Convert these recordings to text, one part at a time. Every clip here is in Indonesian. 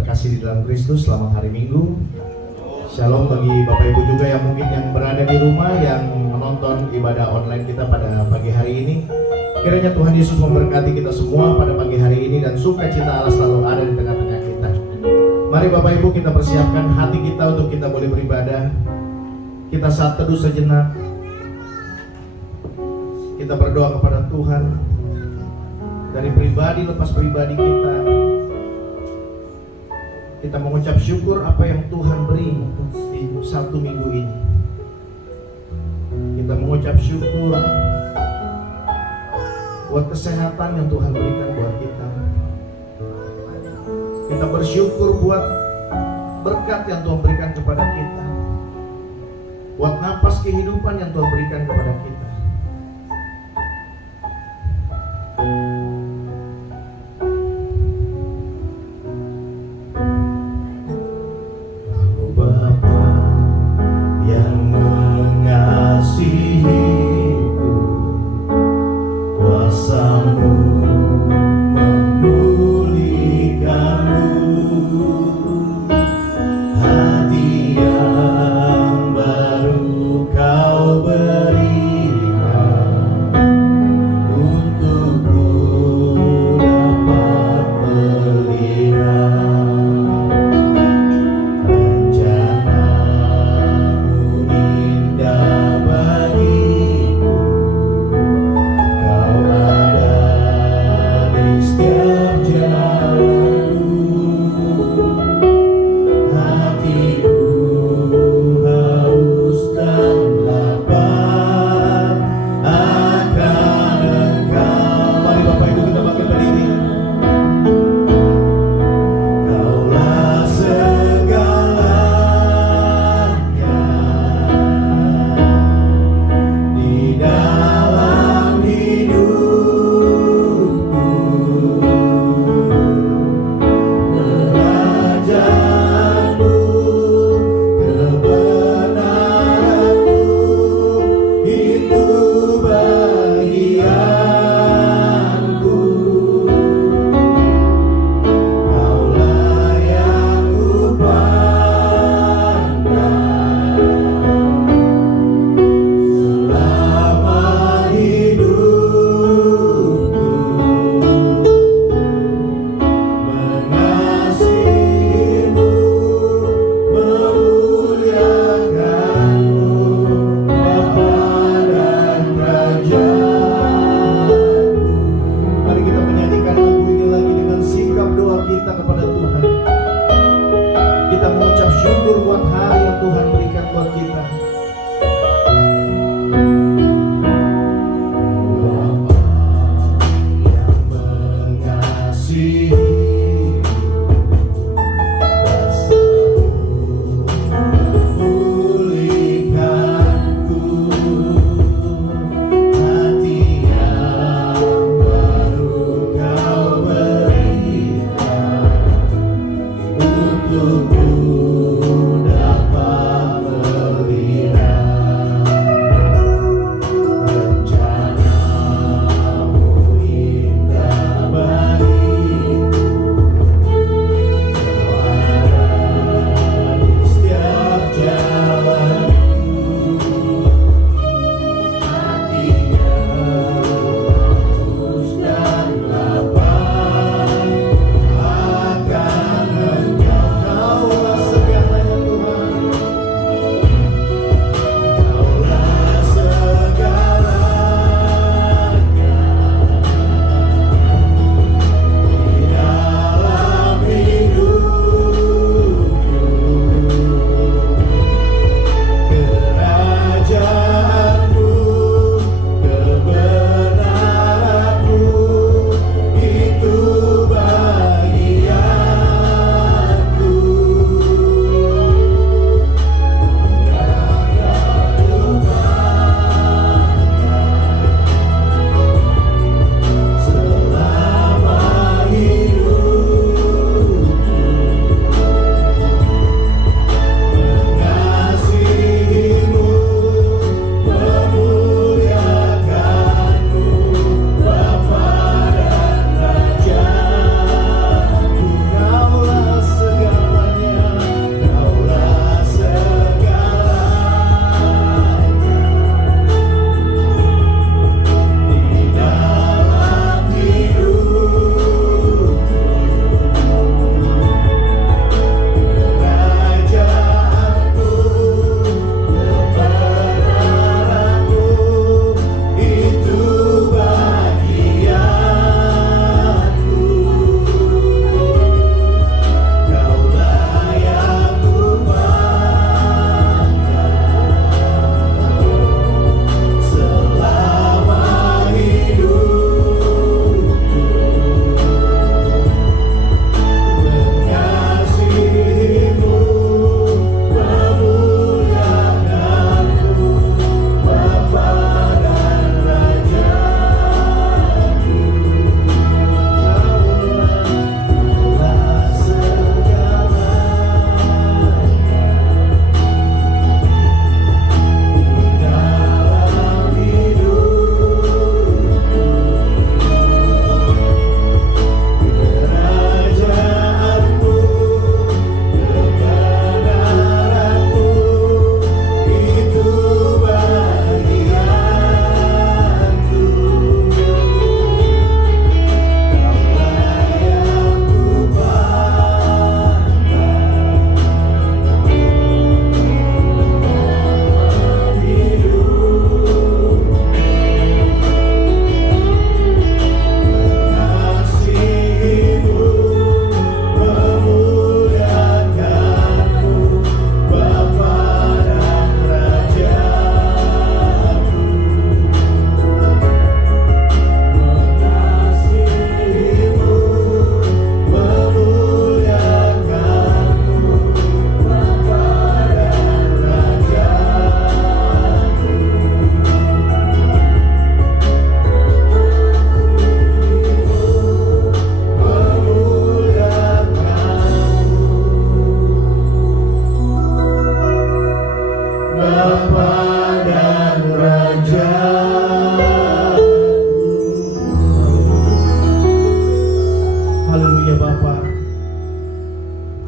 terkasih di dalam Kristus, selamat hari Minggu. Shalom bagi Bapak Ibu juga yang mungkin yang berada di rumah, yang menonton ibadah online kita pada pagi hari ini. Kiranya Tuhan Yesus memberkati kita semua pada pagi hari ini dan sukacita Allah selalu ada di tengah-tengah kita. Mari Bapak Ibu kita persiapkan hati kita untuk kita boleh beribadah. Kita saat teduh sejenak, kita berdoa kepada Tuhan. Dari pribadi lepas pribadi kita mengucap syukur apa yang Tuhan beri di satu minggu ini. Kita mengucap syukur buat kesehatan yang Tuhan berikan buat kita. Kita bersyukur buat berkat yang Tuhan berikan kepada kita, buat napas kehidupan yang Tuhan berikan kepada kita.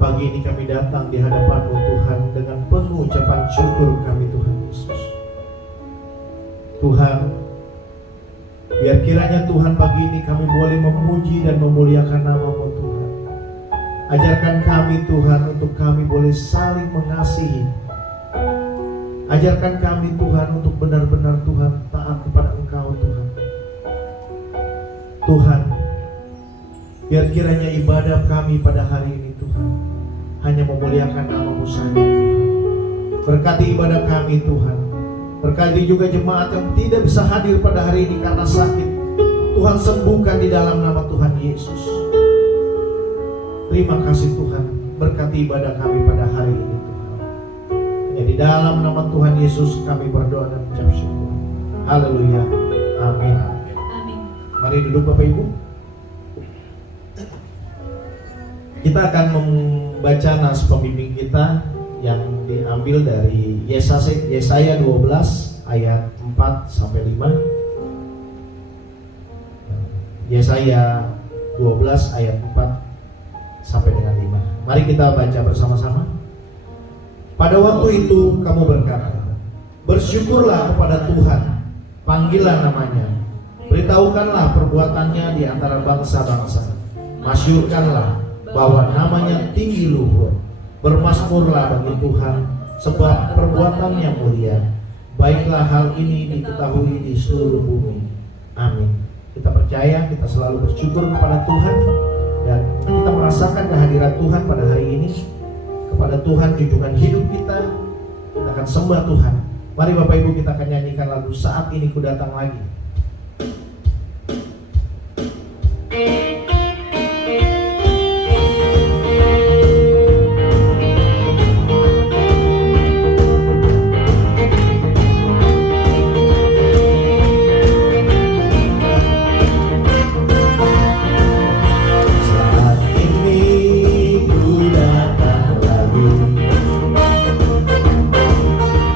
Pagi ini kami datang di hadapan-Mu Tuhan dengan penuh ucapan syukur kami Tuhan Yesus. Tuhan, biar kiranya Tuhan pagi ini kami boleh memuji dan memuliakan nama-Mu Tuhan. Ajarkan kami Tuhan untuk kami boleh saling mengasihi. Ajarkan kami Tuhan untuk benar-benar Tuhan taat kepada Engkau Tuhan. Tuhan, biar kiranya ibadah kami pada hari ini Tuhan hanya memuliakan nama-Mu saja Tuhan. Berkati ibadah kami Tuhan. Berkati juga jemaat yang tidak bisa hadir pada hari ini karena sakit. Tuhan sembuhkan di dalam nama Tuhan Yesus. Terima kasih Tuhan. Berkati ibadah kami pada hari ini Tuhan. Hanya di dalam nama Tuhan Yesus kami berdoa dan mengucap syukur. Haleluya. Amin. Amin. Mari duduk Bapak Ibu. Kita akan membaca nas pembimbing kita yang diambil dari Yesaya 12 ayat 4 sampai 5. Yesaya 12 ayat 4 sampai dengan 5. Mari kita baca bersama-sama. Pada waktu itu kamu berkata, bersyukurlah kepada Tuhan, panggillah namanya, beritahukanlah perbuatannya di antara bangsa-bangsa, masyurkanlah bahwa namanya tinggi luhur. Bermasmurlah bagi Tuhan, sebab perbuatannya mulia. Baiklah hal ini diketahui di seluruh bumi. Amin. Kita percaya, kita selalu bersyukur kepada Tuhan, dan kita merasakan kehadiran Tuhan pada hari ini. Kepada Tuhan junjungan hidup kita akan sembah Tuhan. Mari Bapak Ibu kita akan nyanyikan lagu Saat Ini Ku Datang Lagi.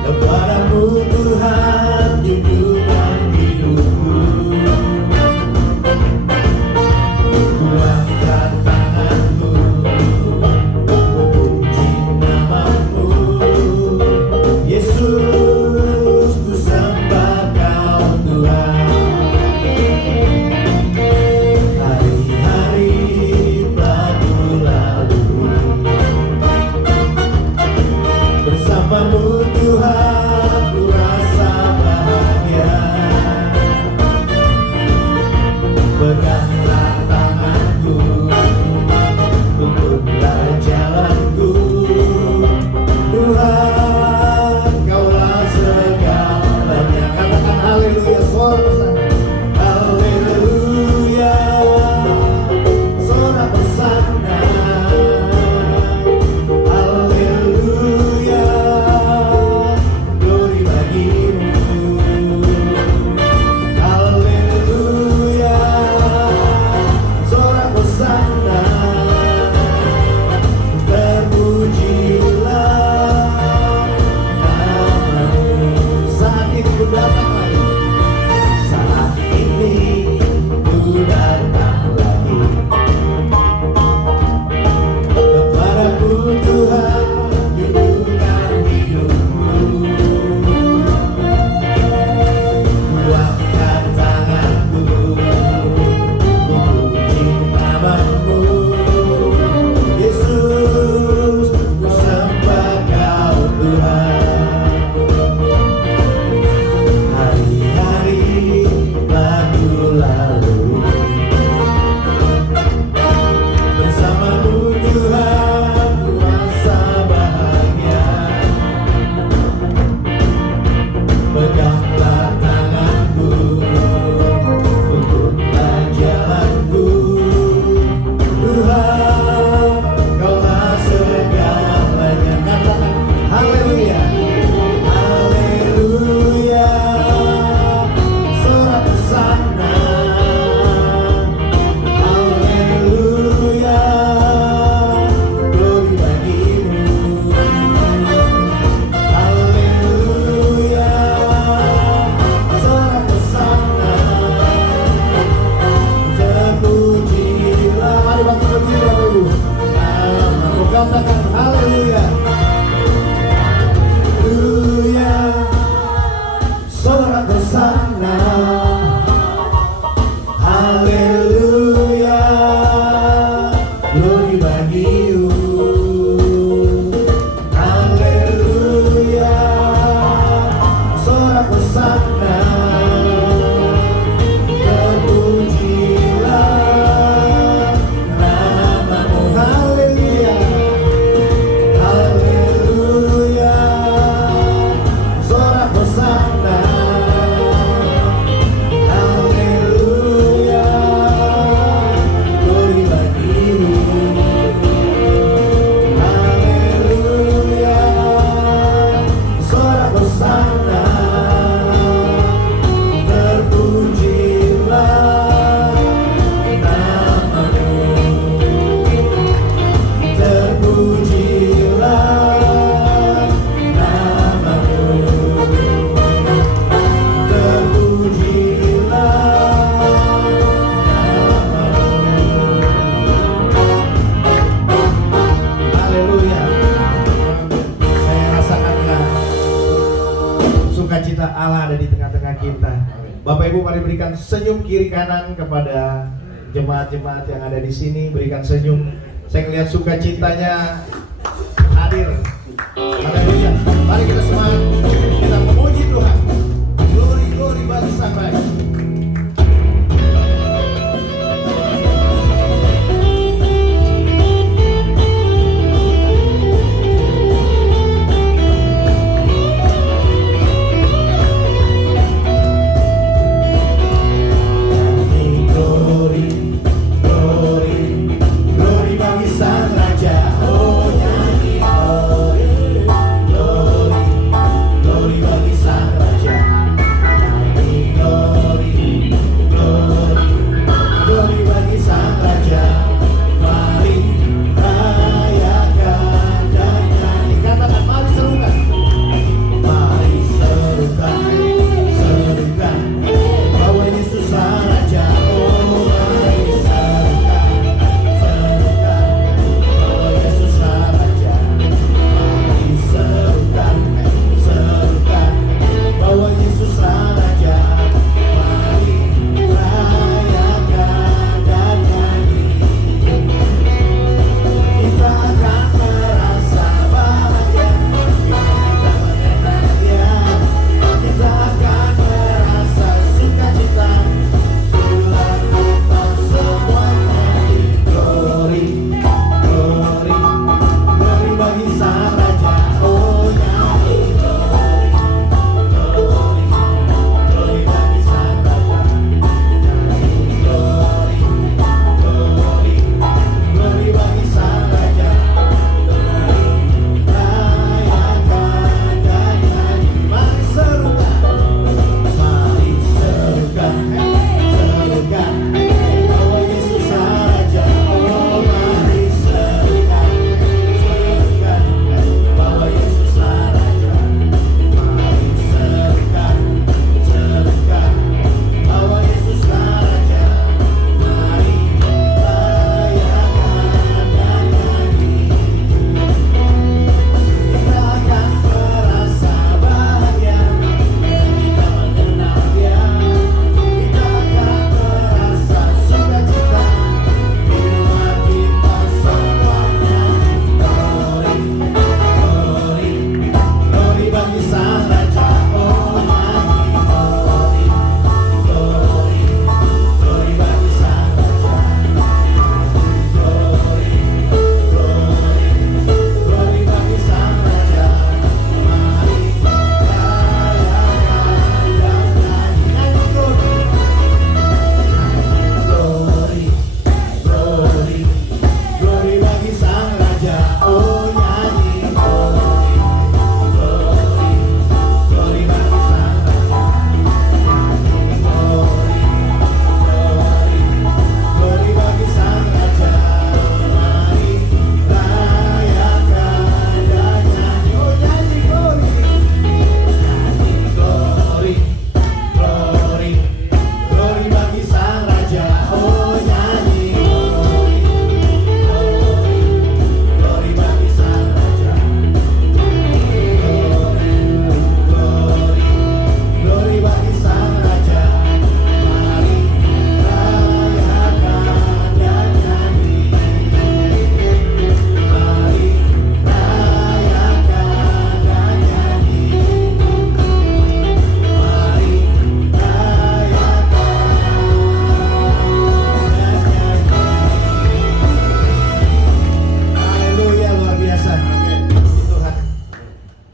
Kepadamu Tuhan junjungan hidup. katakan haleluya. Haleluya. Sorak Hosana. Haleluya. Glory bagimu. Haleluya. Sorak Hosana. Terpujilah namamu. Haleluya. Haleluya. Sorak Hosana. Haleluya. Glory bagimu. Haleluya. Sorak Hosana. Terpujilah namamu. Terpujilah namamu. Haleluya. Saya rasakanlah sukacita Allah ada di tengah-tengah kita. Bapak Ibu, mari berikan senyum kiri kanan kepada jemaat-jemaat yang ada di sini. Berikan senyum. Saya melihat sukacitanya hadir. Haleluya. Mari kita semangat. Kita memuji Tuhan. Glory, glory bagi Sang Raja. Glory, glory, glory bagi Sang Raja. Oh nyanyi glory, glory, glory bagi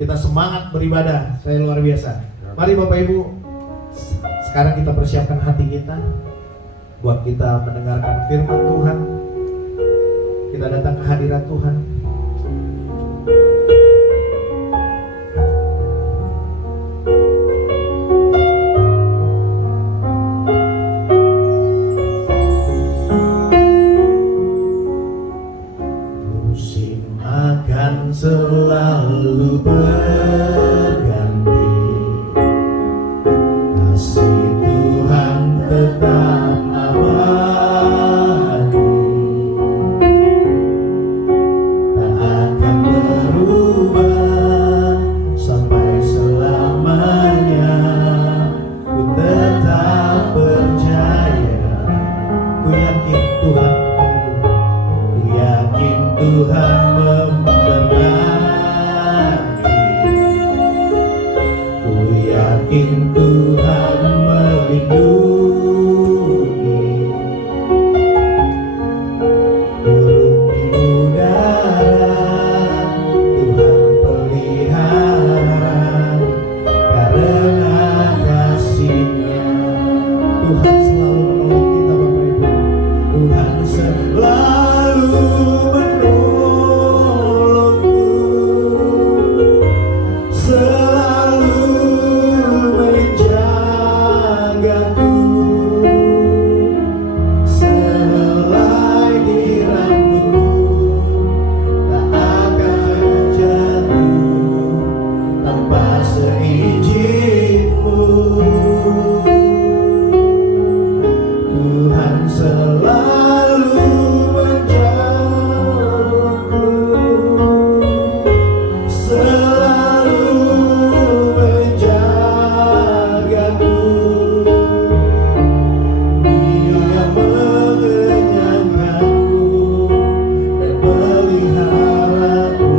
Kita semangat beribadah, saya luar biasa. Mari Bapak Ibu, sekarang kita persiapkan hati kita buat kita mendengarkan firman Tuhan. Kita datang ke hadirat Tuhan. Musim akan selalu berganti, kasih Tuhan tetap abadi, tak akan berubah sampai selamanya. Ku tetap percaya, ku yakin Tuhan, ku yakin Tuhan memberkati, ku yakin Tuhan melindungi. Burung di udara Tuhan pelihara, karena kasih-Nya Tuhan selalu menolong kita Bapak Ibu. Tuhan selalu menolongku, selalu menjagaku, selai di rambutku tak akan jatuh tanpa seizin-Mu. Tuhan selalu menjagaku, selalu menjagaku. Dia mengenyangkanku dan peliharaku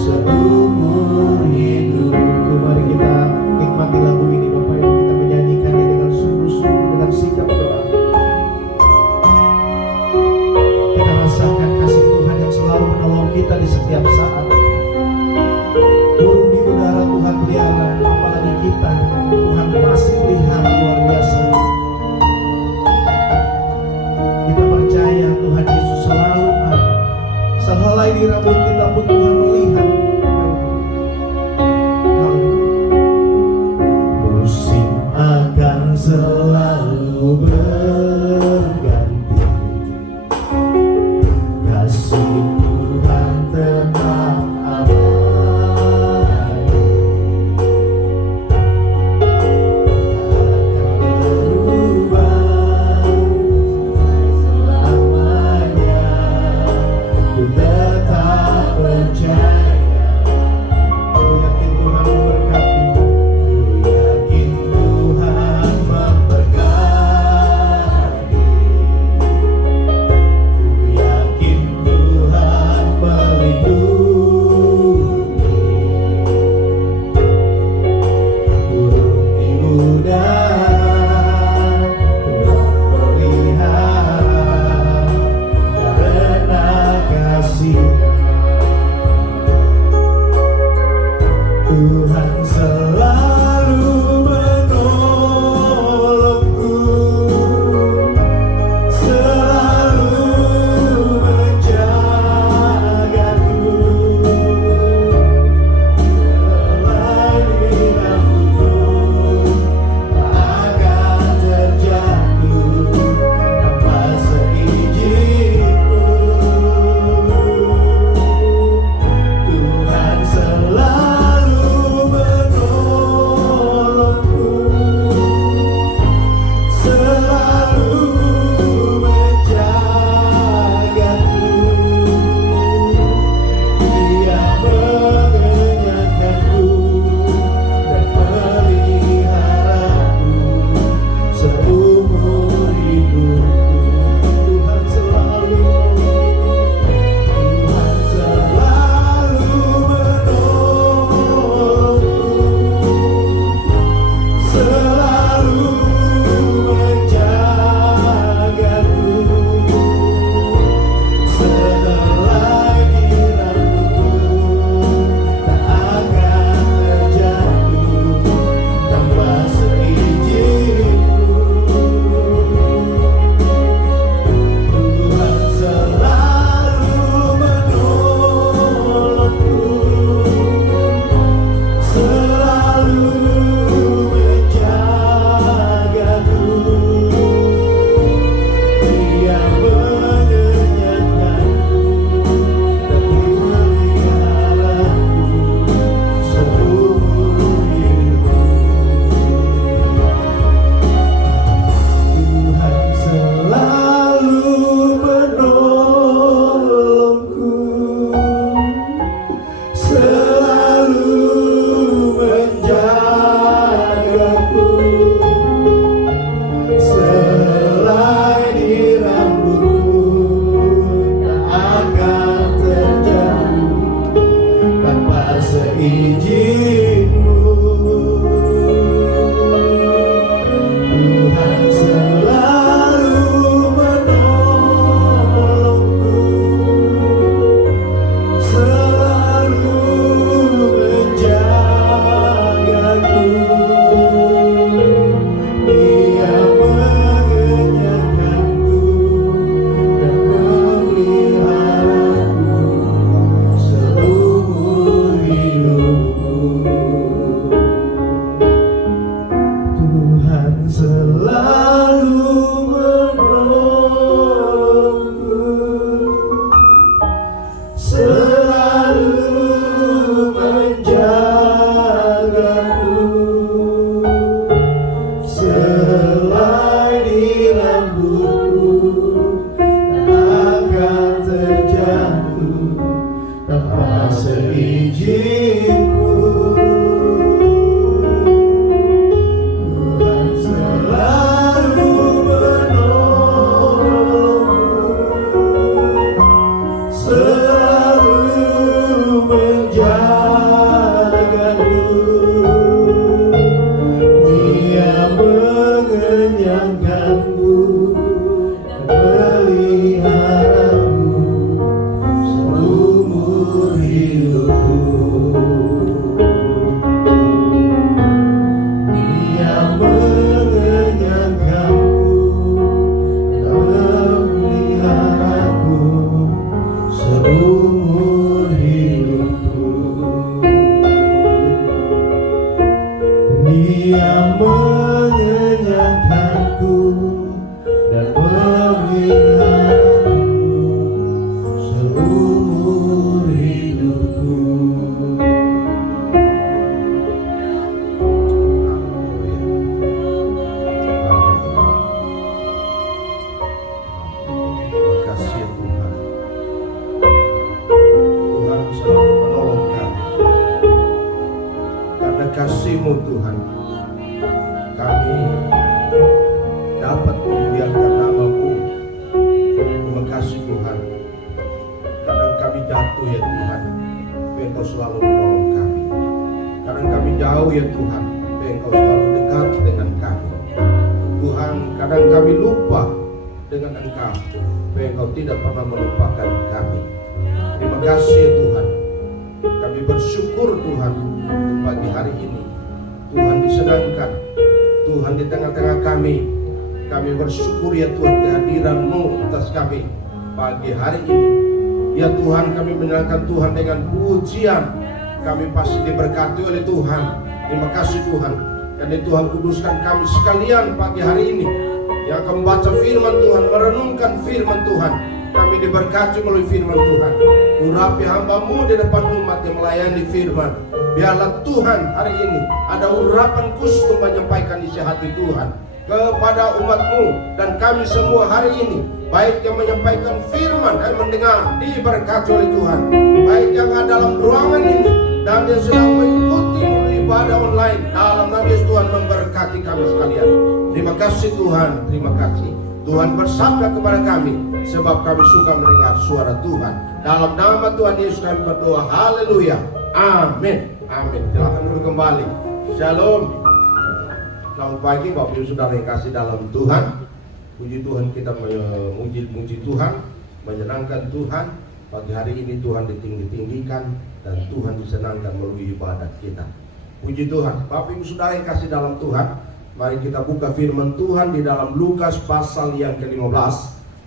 seumur hidupku. Mari kita nikmati lagu ini Bapak Ibu. Kita menyanyikannya dengan sungguh-sungguh, dengan sikap doa. Kita rasakan kasih Tuhan yang selalu menolong kita di setiap saat. Burung di udara Tuhan pelihara, apalagi kita, Tuhan masih pelihara luar biasa. Kita percaya Tuhan Yesus selalu ada. Sehelai di rambut kita pun Tuhan melihat. Musim akan selalu berganti, kasih Tuhan tetap abadi, tak akan berubah selamanya. Ku tetap percaya, seizinku. Tuhan selalu menolongku, selalu menjagaku. Dia mengenyangkanku dan meliharaku seumur hidupku. Dia mengenyangkanku dan meliharaku seumur hidupku. Dia mengenyangkanku dan meliharaku seumur hidupku. Terima kasih Tuhan. Tuhan selalu menolong kami. Karena kasih-Mu Tuhan, kami dapat memuliakan nama-Mu. Terima kasih Tuhan. Kadang kami jatuh ya Tuhan, tapi Engkau selalu menolong kami. Kadang kami jauh ya Tuhan, tapi Engkau selalu dekat dengan kami. Tuhan, kadang kami lupa dengan Engkau, tapi Engkau tidak pernah melupakan kami. Terima kasih ya Tuhan. Kami bersyukur Tuhan untuk pagi hari ini. Tuhan disenangkan, Tuhan di tengah-tengah kami. Kami bersyukur ya Tuhan kehadiran-Mu atas kami pagi hari ini. Ya Tuhan, kami menyenangkan Tuhan dengan pujian. Kami pasti diberkati oleh Tuhan. Terima kasih Tuhan. Dan Tuhan kuduskan kami sekalian pagi hari ini yang akan membaca firman Tuhan, merenungkan firman Tuhan. Kami diberkati melalui firman Tuhan. Urapi hamba-Mu di depan umat yang melayani firman. Biarlah Tuhan hari ini ada urapan khusus untuk menyampaikan isi hati Tuhan kepada umat-Mu dan kami semua hari ini, baik yang menyampaikan firman dan mendengar, diberkati oleh Tuhan, baik yang ada dalam ruangan ini dan yang sedang mengikuti ibadah online. Dalam nama Yesus Tuhan memberkati kami sekalian. Terima kasih Tuhan, terima kasih. Tuhan bersabda kepada kami, sebab kami suka mendengar suara Tuhan. Dalam nama Tuhan Yesus kami berdoa, haleluya, amin, amin. Silakan dulu kembali. Shalom. Selamat pagi Bapak Ibu Saudara yang kasih dalam Tuhan. Puji Tuhan, kita memuji Tuhan, menyenangkan Tuhan. Pagi hari ini Tuhan ditinggi-tinggikan dan Tuhan disenangkan melalui ibadat kita. Puji Tuhan. Bapak Ibu Saudara yang kasih dalam Tuhan, mari kita buka firman Tuhan di dalam Lukas pasal yang ke-15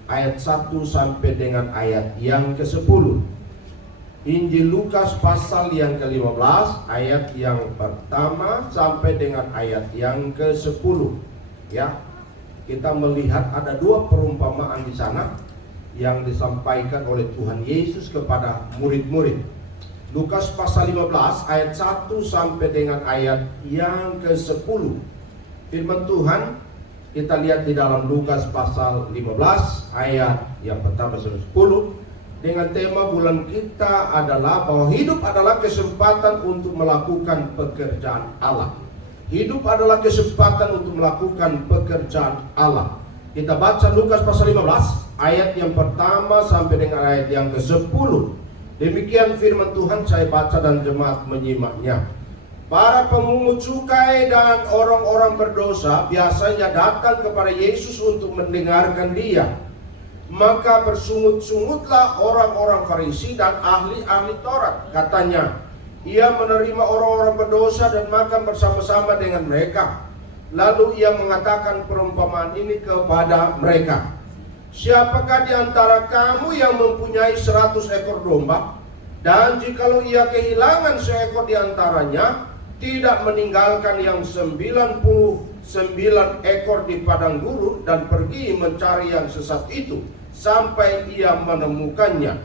ayat 1 sampai dengan ayat yang ke-10. Injil Lukas pasal yang ke-15 ayat yang pertama sampai dengan ayat yang ke-10. Ya, kita melihat ada dua perumpamaan di sana yang disampaikan oleh Tuhan Yesus kepada murid-murid. Lukas pasal 15 ayat 1 sampai dengan ayat yang ke-10. Firman Tuhan kita lihat di dalam Lukas pasal 15 ayat yang pertama sampai 10. Dengan tema bulan kita adalah bahwa hidup adalah kesempatan untuk melakukan pekerjaan Allah. Hidup adalah kesempatan untuk melakukan pekerjaan Allah. Kita baca Lukas pasal 15 ayat yang pertama sampai dengan ayat yang ke-10. Demikian firman Tuhan, saya baca dan jemaat menyimaknya. Para pemungut cukai dan orang-orang berdosa biasanya datang kepada Yesus untuk mendengarkan Dia. Maka bersungut-sungutlah orang-orang Farisi dan ahli-ahli Taurat. Katanya, ia menerima orang-orang berdosa dan makan bersama-sama dengan mereka. Lalu ia mengatakan perumpamaan ini kepada mereka. Siapakah di antara kamu yang mempunyai 100 ekor domba, dan jikalau ia kehilangan seekor di antaranya, tidak meninggalkan yang 99 ekor di padang gurun dan pergi mencari yang sesat itu sampai ia menemukannya.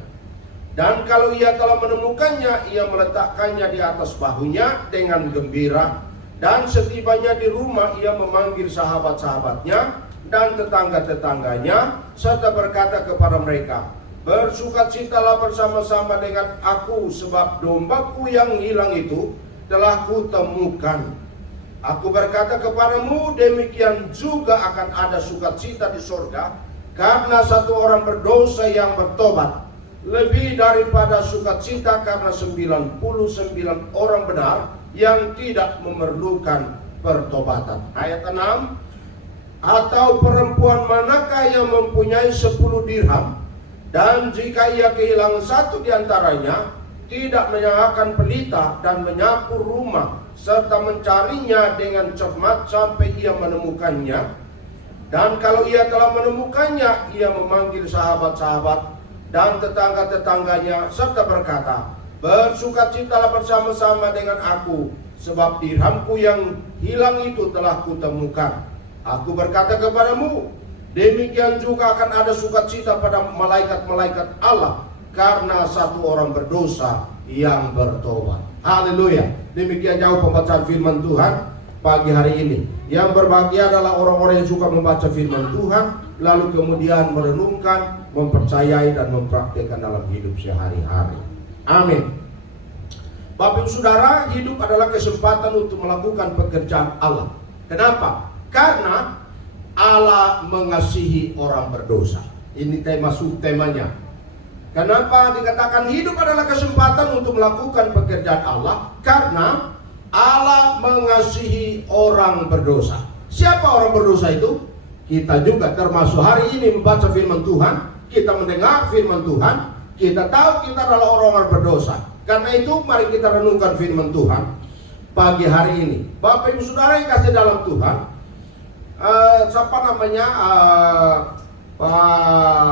Dan kalau ia telah menemukannya, ia meletakkannya di atas bahunya dengan gembira. Dan setibanya di rumah, ia memanggil sahabat-sahabatnya dan tetangga-tetangganya serta berkata kepada mereka, Bersukacitalah bersama-sama dengan aku, sebab dombaku yang hilang itu telah kutemukan. Aku berkata kepadamu, demikian juga akan ada sukacita di sorga karena satu orang berdosa yang bertobat, lebih daripada sukacita karena 99 orang benar yang tidak memerlukan pertobatan. Ayat 6, atau perempuan manakah yang mempunyai 10 dirham, dan jika ia kehilangan satu di antaranya, tidak menyalakan pelita dan menyapu rumah, serta mencarinya dengan cermat sampai ia menemukannya. Dan kalau ia telah menemukannya, ia memanggil sahabat-sahabat dan tetangga-tetangganya, serta berkata, bersukacitalah bersama-sama dengan aku, sebab dirhamku yang hilang itu telah kutemukan. Aku berkata kepadamu, demikian juga akan ada sukacita pada malaikat-malaikat Allah karena satu orang berdosa yang bertobat. Haleluya. Demikian jauh pembacaan firman Tuhan pagi hari ini. Yang berbahagia adalah orang-orang yang suka membaca firman Tuhan, lalu kemudian merenungkan, mempercayai dan mempraktikkan dalam hidup sehari-hari. Amin. Bapak Ibu Saudara, hidup adalah kesempatan untuk melakukan pekerjaan Allah. Kenapa? Karena Allah mengasihi orang berdosa. Ini tema subtemanya. Kenapa dikatakan hidup adalah kesempatan untuk melakukan pekerjaan Allah? Karena Allah mengasihi orang berdosa. Siapa orang berdosa itu? Kita juga termasuk hari ini membaca firman Tuhan, kita mendengar firman Tuhan, kita tahu kita adalah orang-orang berdosa. Karena itu mari kita renungkan firman Tuhan pagi hari ini. Bapak Ibu Saudara yang kasih dalam Tuhan,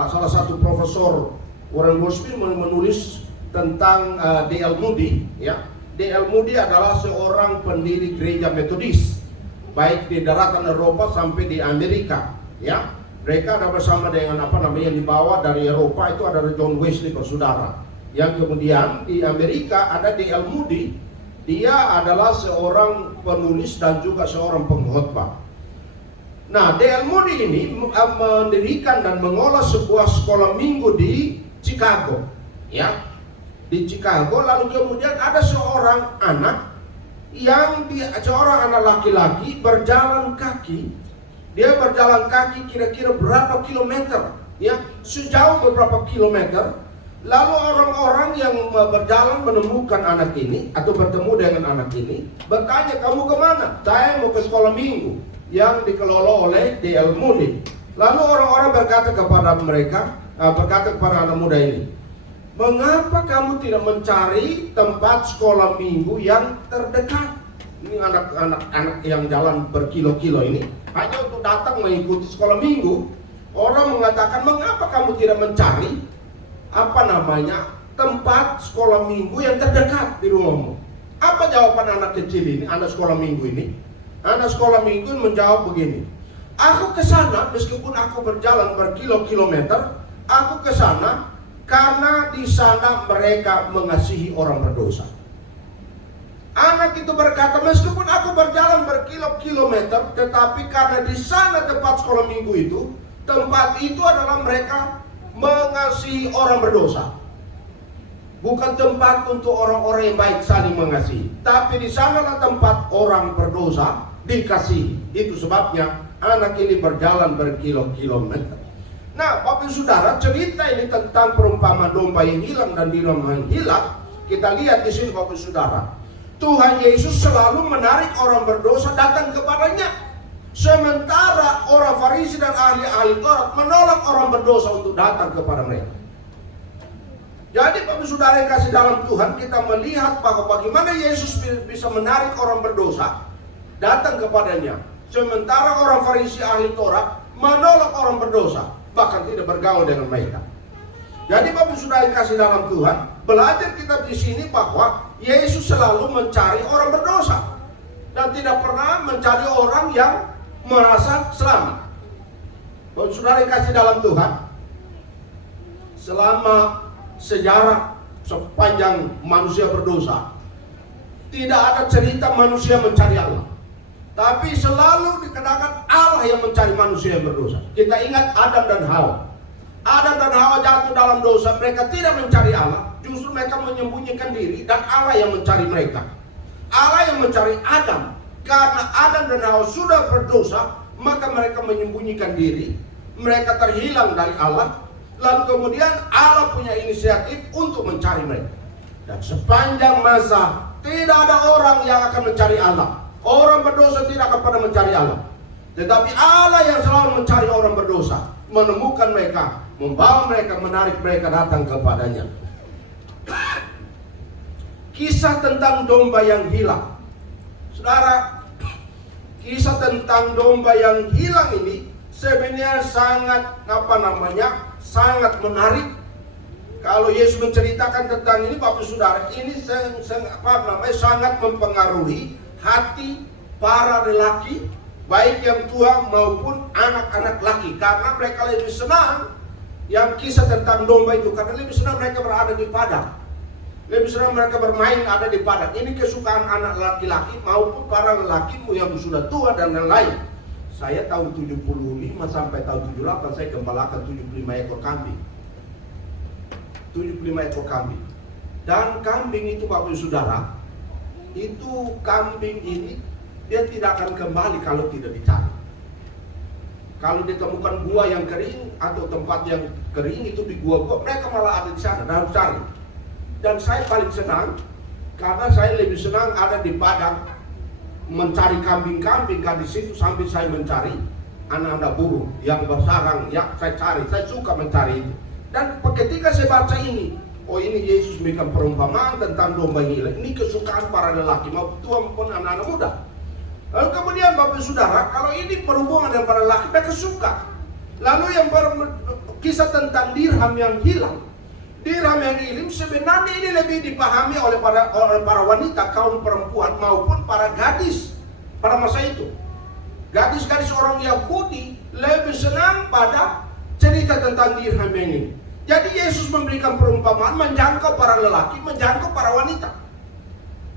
salah satu profesor Warren Wiersbe menulis tentang D.L. Moody, ya. D.L. Moody adalah seorang pendiri gereja Metodis, baik di daratan Eropa sampai di Amerika, ya. Mereka ada bersama dengan yang dibawa dari Eropa itu ada John Wesley bersaudara. Yang kemudian di Amerika ada D.L. Moody, dia adalah seorang penulis dan juga seorang pengkhotbah. Nah, D.L. Moody ini mendirikan dan mengolah sebuah sekolah minggu di Chicago, ya. Di Chicago, lalu kemudian ada seorang anak seorang anak laki-laki berjalan kaki. Dia berjalan kaki kira-kira berapa kilometer, ya, sejauh beberapa kilometer. Lalu orang-orang yang berjalan menemukan anak ini atau bertemu dengan anak ini, bertanya, kamu kemana? Saya mau ke sekolah minggu yang dikelola oleh D.L. Moody. Lalu orang-orang berkata kepada anak muda ini, mengapa kamu tidak mencari tempat sekolah minggu yang terdekat? Ini anak-anak yang jalan berkilo-kilo ini hanya untuk datang mengikuti sekolah minggu. Orang mengatakan, mengapa kamu tidak mencari tempat sekolah minggu yang terdekat di rumahmu? Apa jawaban anak kecil ini, anak sekolah minggu ini? Anak sekolah minggu menjawab begini, aku ke sana meskipun aku berjalan berkilo-kilometer, aku ke sana karena di sana mereka mengasihi orang berdosa. Anak itu berkata, meskipun aku berjalan berkilo-kilometer, tetapi karena di sana tempat sekolah minggu itu, tempat itu adalah mereka mengasihi orang berdosa. Bukan tempat untuk orang-orang yang baik saling mengasihi, tapi di sanalah tempat orang berdosa dikasihi. Itu sebabnya anak ini berjalan berkilo-kilometer. Nah, Bapak Saudara, cerita ini tentang perumpamaan domba yang hilang dan dirham yang hilang. Kita lihat di sini, Bapak Saudara, Tuhan Yesus selalu menarik orang berdosa datang kepadanya, sementara orang Farisi dan ahli-ahli Taurat menolak orang berdosa untuk datang kepada mereka. Jadi Bapak Saudara yang kasih dalam Tuhan, kita melihat bahwa bagaimana Yesus bisa menarik orang berdosa datang kepadanya, sementara orang Farisi ahli Taurat menolak orang berdosa, bahkan tidak bergaul dengan mereka. Jadi Bapak Saudara yang kasih dalam Tuhan, belajar kita di sini bahwa Yesus selalu mencari orang berdosa dan tidak pernah mencari orang yang merasa selamat. Bapak Saudara yang kasih dalam Tuhan, selama sejarah sepanjang manusia berdosa, tidak ada cerita manusia mencari Allah, tapi selalu dikatakan Allah yang mencari manusia yang berdosa. Kita ingat Adam dan Hawa. Adam dan Hawa jatuh dalam dosa, mereka tidak mencari Allah, justru mereka menyembunyikan diri dan Allah yang mencari mereka. Allah yang mencari Adam. Karena Adam dan Hawa sudah berdosa, maka mereka menyembunyikan diri, mereka terhilang dari Allah. Lalu kemudian Allah punya inisiatif untuk mencari mereka. Dan sepanjang masa tidak ada orang yang akan mencari Allah. Orang berdosa tidak akan pernah mencari Allah. Tetapi Allah yang selalu mencari orang berdosa, menemukan mereka, membawa mereka, menarik mereka datang kepadanya. Kisah tentang domba yang hilang. Saudara, kisah tentang domba yang hilang ini sebenarnya sangat sangat menarik. Kalau Yesus menceritakan tentang ini, Bapak Saudara, ini sangat mempengaruhi hati para lelaki, baik yang tua maupun anak-anak laki, karena mereka lebih senang yang kisah tentang domba itu, karena lebih senang mereka berada di padang, lebih senang mereka bermain ada di padang. Ini kesukaan anak laki-laki maupun para lelaki yang sudah tua dan lain-lain. Saya tahun 75 sampai tahun 78 saya gembalakan 75 ekor kambing. 75 ekor kambing. Dan kambing itu Bapak Saudara, itu kambing ini dia tidak akan kembali kalau tidak dicari. Kalau ditemukan gua yang kering atau tempat yang kering itu di gua-gua, mereka malah ada di sana dan harus cari. Dan saya paling senang karena saya lebih senang ada di padang mencari kambing-kambing, kan di situ sambil saya mencari anak-anak burung yang bersarang, yang saya cari, saya suka mencari itu. Dan ketika saya baca ini, oh ini Yesus memberikan perumpamaan tentang domba yang hilang. Ini kesukaan para lelaki maupun tua maupun anak-anak muda. Lalu kemudian Bapak Saudara, kalau ini perhubungan dengan para lelaki, mereka suka. Lalu yang kisah tentang dirham yang hilang. Dirham yang hilang sebenarnya ini lebih dipahami oleh para wanita, kaum perempuan maupun para gadis pada masa itu. Gadis-gadis orang Yahudi lebih senang pada cerita tentang dirham ini. Jadi Yesus memberikan perumpamaan menjangkau para lelaki, menjangkau para wanita.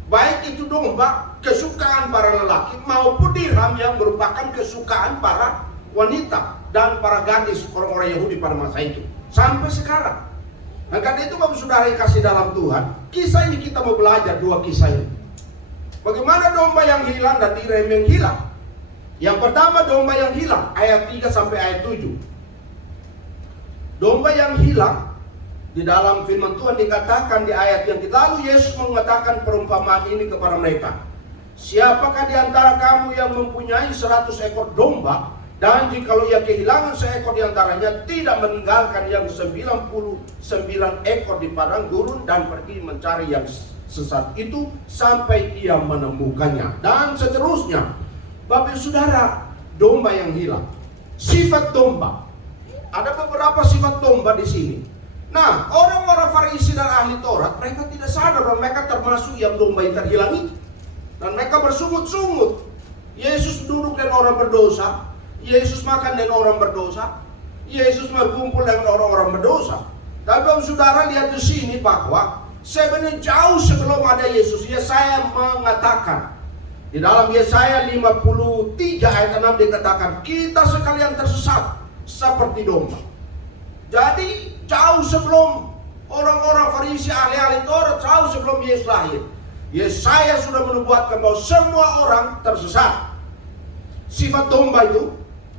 Baik itu domba, kesukaan para lelaki, maupun dirham yang merupakan kesukaan para wanita dan para gadis orang-orang Yahudi pada masa itu. Sampai sekarang. Nah, karena itu Bapak Saudara yang kasih dalam Tuhan, kisah ini kita mau belajar dua kisah ini. Bagaimana domba yang hilang dan dirham yang hilang. Yang pertama domba yang hilang, ayat 3 sampai ayat 7. Domba yang hilang, di dalam firman Tuhan dikatakan di ayat yang lalu Yesus mengatakan perumpamaan ini kepada mereka. Siapakah di antara kamu yang mempunyai 100 ekor domba, dan jikalau ia kehilangan seekor di antaranya, tidak meninggalkan yang 99 ekor di padang gurun dan pergi mencari yang sesat itu sampai ia menemukannya, dan seterusnya. Bapak Saudara, domba yang hilang, sifat domba. Ada beberapa sifat domba di sini. Nah, orang-orang Farisi dan ahli Taurat, mereka tidak sadar bahwa mereka termasuk yang domba yang terhilang itu. Dan mereka bersungut-sungut. Yesus duduk dengan orang berdosa, Yesus makan dengan orang berdosa, Yesus berkumpul dengan orang-orang berdosa. Tapi Bapak Saudara lihat di sini bahwa sebenarnya jauh sebelum ada Yesus, Yesaya mengatakan di dalam Yesaya 53 ayat 6 dikatakan, kita sekalian tersesat seperti domba. Jadi jauh sebelum orang-orang Farisi, ahli-ahli Taurat, jauh sebelum Yesus lahir, Yesaya sudah menubuatkan bahwa semua orang tersesat. Sifat domba itu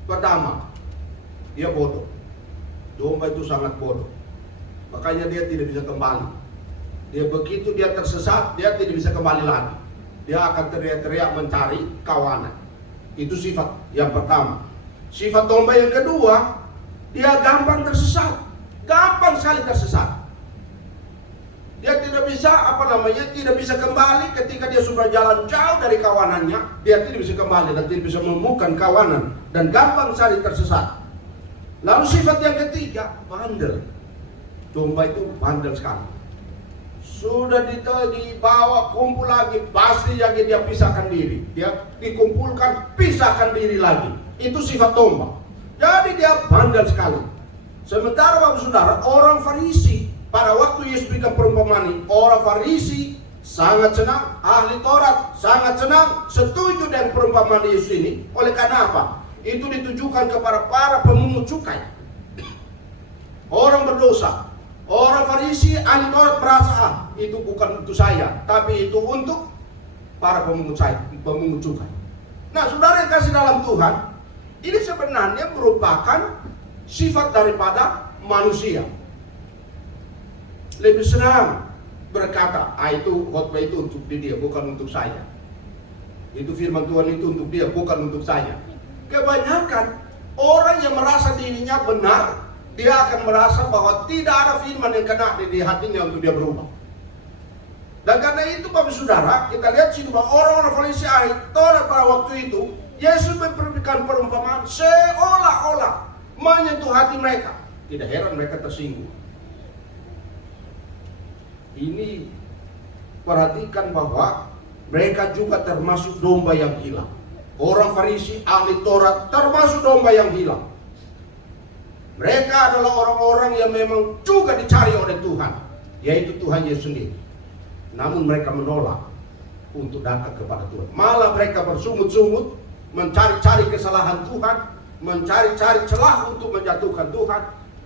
pertama, dia bodoh. Domba itu sangat bodoh, makanya dia tidak bisa kembali. Begitu dia tersesat, dia tidak bisa kembali lagi. Dia akan teriak-teriak mencari kawanan. Itu sifat yang pertama. Sifat domba yang kedua, dia gampang tersesat. Gampang sekali tersesat. Dia tidak bisa tidak bisa kembali ketika dia sudah jalan jauh dari kawanannya. Dia tidak bisa kembali dan tidak bisa menemukan kawanan, dan gampang sekali tersesat. Lalu sifat yang ketiga, bandel. Domba itu bandel sekali. Sudah dibawa kumpul lagi, pasti lagi dia pisahkan diri. Dia dikumpulkan, pisahkan diri lagi. Itu sifat domba. Jadi dia bandel sekali. Sementara Bapak Saudara, orang Farisi pada waktu Yesus berikan perumpamaan ini, orang Farisi sangat senang, ahli Taurat sangat senang, setuju dengan perumpamaan Yesus ini. Oleh karena apa? Itu ditujukan kepada para pemungut cukai. orang berdosa, orang Farisi, ahli Taurat merasa itu bukan untuk saya, tapi itu untuk para pemungut cukai. Nah, saudara yang kasih dalam Tuhan, ini sebenarnya merupakan sifat daripada manusia. Lebih senang berkata, itu khotbah itu untuk dia, bukan untuk saya. Itu firman Tuhan itu untuk dia, bukan untuk saya. Kebanyakan orang yang merasa dirinya benar, dia akan merasa bahwa tidak ada firman yang kena di hatinya untuk dia berubah. Dan karena itu Bapak Saudara, kita lihat sini bahwa orang-orang Farisi ahli Taurat pada waktu itu, Yesus memberikan perumpamaan seolah-olah menyentuh hati mereka. Tidak heran mereka tersinggung. Ini perhatikan bahwa mereka juga termasuk domba yang hilang. Orang Farisi ahli Taurat termasuk domba yang hilang. Mereka adalah orang-orang yang memang juga dicari oleh Tuhan, yaitu Tuhan Yesus sendiri. Namun mereka menolak untuk datang kepada Tuhan. Malah mereka bersungut-sungut, mencari-cari kesalahan Tuhan, mencari-cari celah untuk menjatuhkan Tuhan.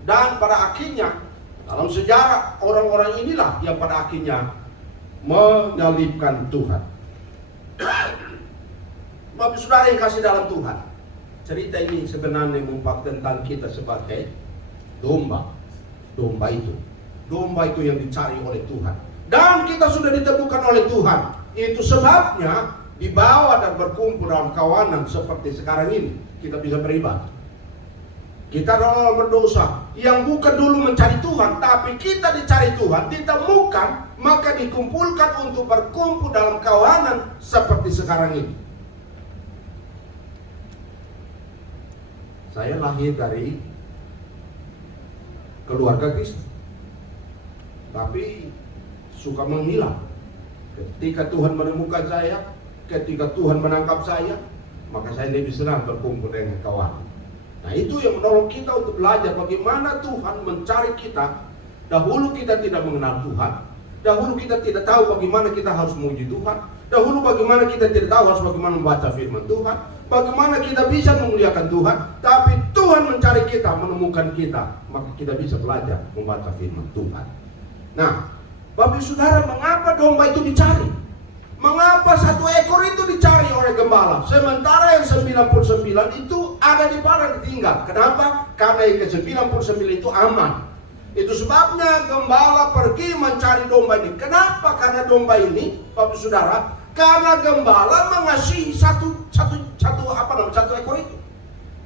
Dan pada akhirnya, dalam sejarah orang-orang inilah yang pada akhirnya menyalibkan Tuhan. Bapak Saudara yang kasih dalam Tuhan, cerita ini sebenarnya mengungkap tentang kita sebagai domba. Domba itu yang dicari oleh Tuhan. Dan kita sudah ditemukan oleh Tuhan. Itu sebabnya dibawa dan berkumpul dalam kawanan seperti sekarang ini. Kita bisa beribadah. Kita adalah orang berdosa yang bukan dulu mencari Tuhan, tapi kita dicari Tuhan, ditemukan, maka dikumpulkan untuk berkumpul dalam kawanan seperti sekarang ini. Saya lahir dari keluarga Kristen, tapi suka menghilang. Ketika Tuhan menemukan saya, ketika Tuhan menangkap saya, maka saya lebih senang berkumpul dengan kawan. Nah, itu yang menolong kita untuk belajar bagaimana Tuhan mencari kita. Dahulu kita tidak mengenal Tuhan. Dahulu kita tidak tahu bagaimana kita harus memuji Tuhan. Dahulu bagaimana kita tidak tahu harus bagaimana membaca firman Tuhan. Bagaimana kita bisa memuliakan Tuhan. Tapi Tuhan mencari kita, menemukan kita. Maka kita bisa belajar membaca firman Tuhan. Nah, Bapak Saudara, mengapa domba itu dicari? Mengapa satu ekor itu dicari oleh gembala? Sementara yang 99 itu ada di padang ditinggal. Kenapa? Karena yang ke-99 itu aman. Itu sebabnya gembala pergi mencari domba ini. Kenapa? Karena domba ini, Bapak Saudara, karena gembala mengasihi satu ekor itu.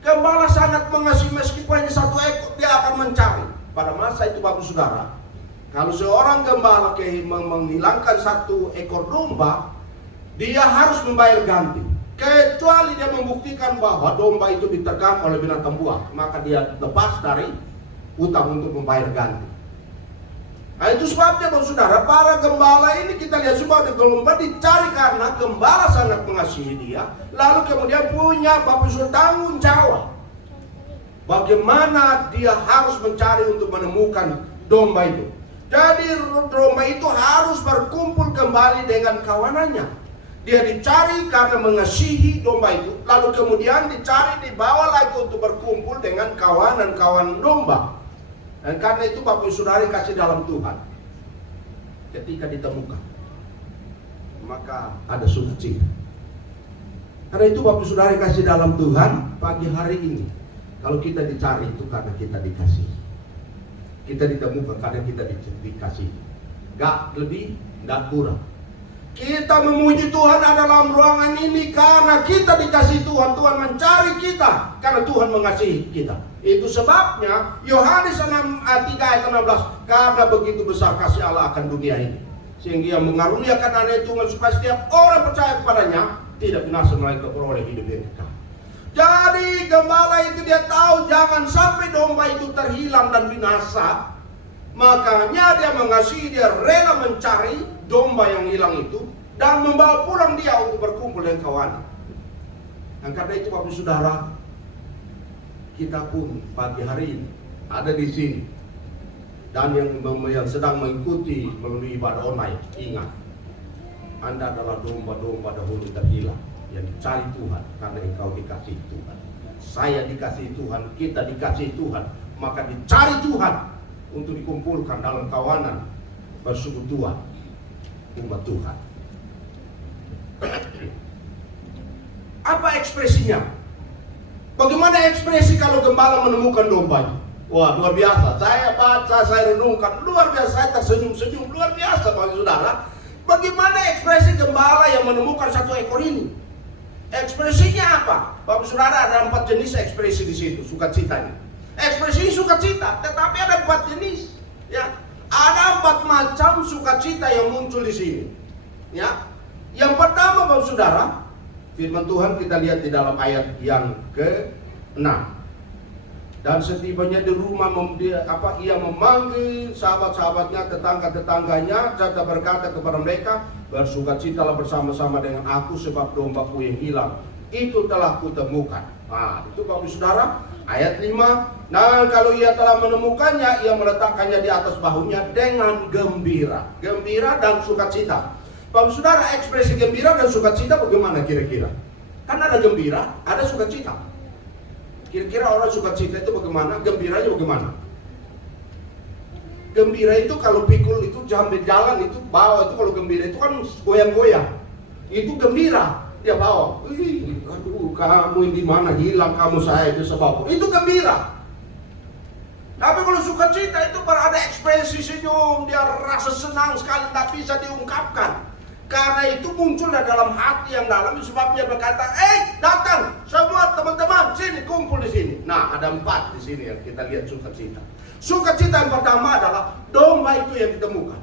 Gembala sangat mengasihi, meskipun hanya satu ekor, dia akan mencari. Pada masa itu Bapak Saudara, kalau seorang gembala menghilangkan satu ekor domba, dia harus membayar ganti. Kecuali dia membuktikan bahwa domba itu diterkam oleh binatang buas, maka dia lepas dari utang untuk membayar ganti. Nah, itu sebabnya Bapak Saudara, para gembala ini kita lihat semua domba dicari karena gembala sangat mengasihi dia. Lalu kemudian punya Bapak Saudara tanggung jawab. Bagaimana dia harus mencari untuk menemukan domba itu. Jadi domba itu harus berkumpul kembali dengan kawanannya. Dia dicari karena mengasihi domba itu. Lalu kemudian dicari, dibawa lagi untuk berkumpul dengan kawanan-kawan domba. Dan karena itu Bapak Saudara kasih dalam Tuhan, ketika ditemukan, maka ada sukacita. Karena itu Bapak Saudara kasih dalam Tuhan, pagi hari ini, kalau kita dicari itu karena kita dikasih. Kita ditemukan karena kita dikasih. Gak lebih, gak kurang. Kita memuji Tuhan dalam ruangan ini karena kita dikasih Tuhan. Tuhan mencari kita karena Tuhan mengasihi kita. Itu sebabnya Yohanes 3:16, karena begitu besar kasih Allah akan dunia ini, sehingga Ia mengaruniakan anaknya tunggal supaya setiap orang percaya kepadanya tidak binasa melainkan beroleh hidup yang kekal. Jadi gembala itu dia tahu jangan sampai domba itu terhilang dan binasa. Makanya dia mengasihi, dia rela mencari domba yang hilang itu dan membawa pulang dia untuk berkumpul dengan kawan. Dan karena itu Bapak Saudara, kita pun pagi hari ini ada di sini dan yang sedang mengikuti melalui ibadah online, ingat, Anda adalah domba-domba dahulu terhilang yang dicari Tuhan karena engkau dikasih Tuhan. Saya dikasih Tuhan, kita dikasih Tuhan. maka dicari Tuhan untuk dikumpulkan dalam kawanan persekutuan umat Tuhan. Apa ekspresinya? Bagaimana ekspresi kalau gembala menemukan dombanya? Wah, luar biasa. Saya baca, saya renungkan, luar biasa. Saya tersenyum-senyum, luar biasa, Bapak Saudara. Bagaimana ekspresi gembala yang menemukan satu ekor ini? Ekspresinya apa? Bapak Saudara, ada 4 jenis ekspresi di situ, sukacitanya. Ekspresi sukacita, tetapi ada 4 jenis. Ya, ada 4 macam sukacita yang muncul di sini. Ya, yang pertama, Bapak Saudara, firman Tuhan kita lihat di dalam ayat yang ke-6. Dan setibanya di rumah ia memanggil sahabat-sahabatnya, tetangga-tetangganya, serta berkata kepada mereka, bersukacitalah bersama-sama dengan aku sebab dombaku yang hilang itu telah kutemukan. Nah, itu Bapak Saudara, ayat 5. Nah, kalau ia telah menemukannya, ia meletakkannya di atas bahunya dengan gembira. Gembira dan sukacita. Bapak Saudara, ekspresi gembira dan sukacita bagaimana kira-kira? Kan ada gembira, ada sukacita. Kira-kira orang sukacita itu bagaimana? Gembiranya bagaimana? Gembira itu kalau pikul itu sambil jalan itu bawa itu, kalau gembira itu kan goyang-goyang. Itu gembira, dia bawa. Aduh, kamu di mana, hilang kamu, saya itu sebab. Itu gembira. Tapi kalau sukacita itu berada ekspresi senyum, dia rasa senang sekali tak bisa diungkapkan. Karena itu muncul dalam hati yang dalam, sebabnya berkata, datang semua teman-teman, sini kumpul di sini. Nah, ada 4 di sini yang kita lihat sukacita. Sukacita yang pertama adalah domba itu yang ditemukan.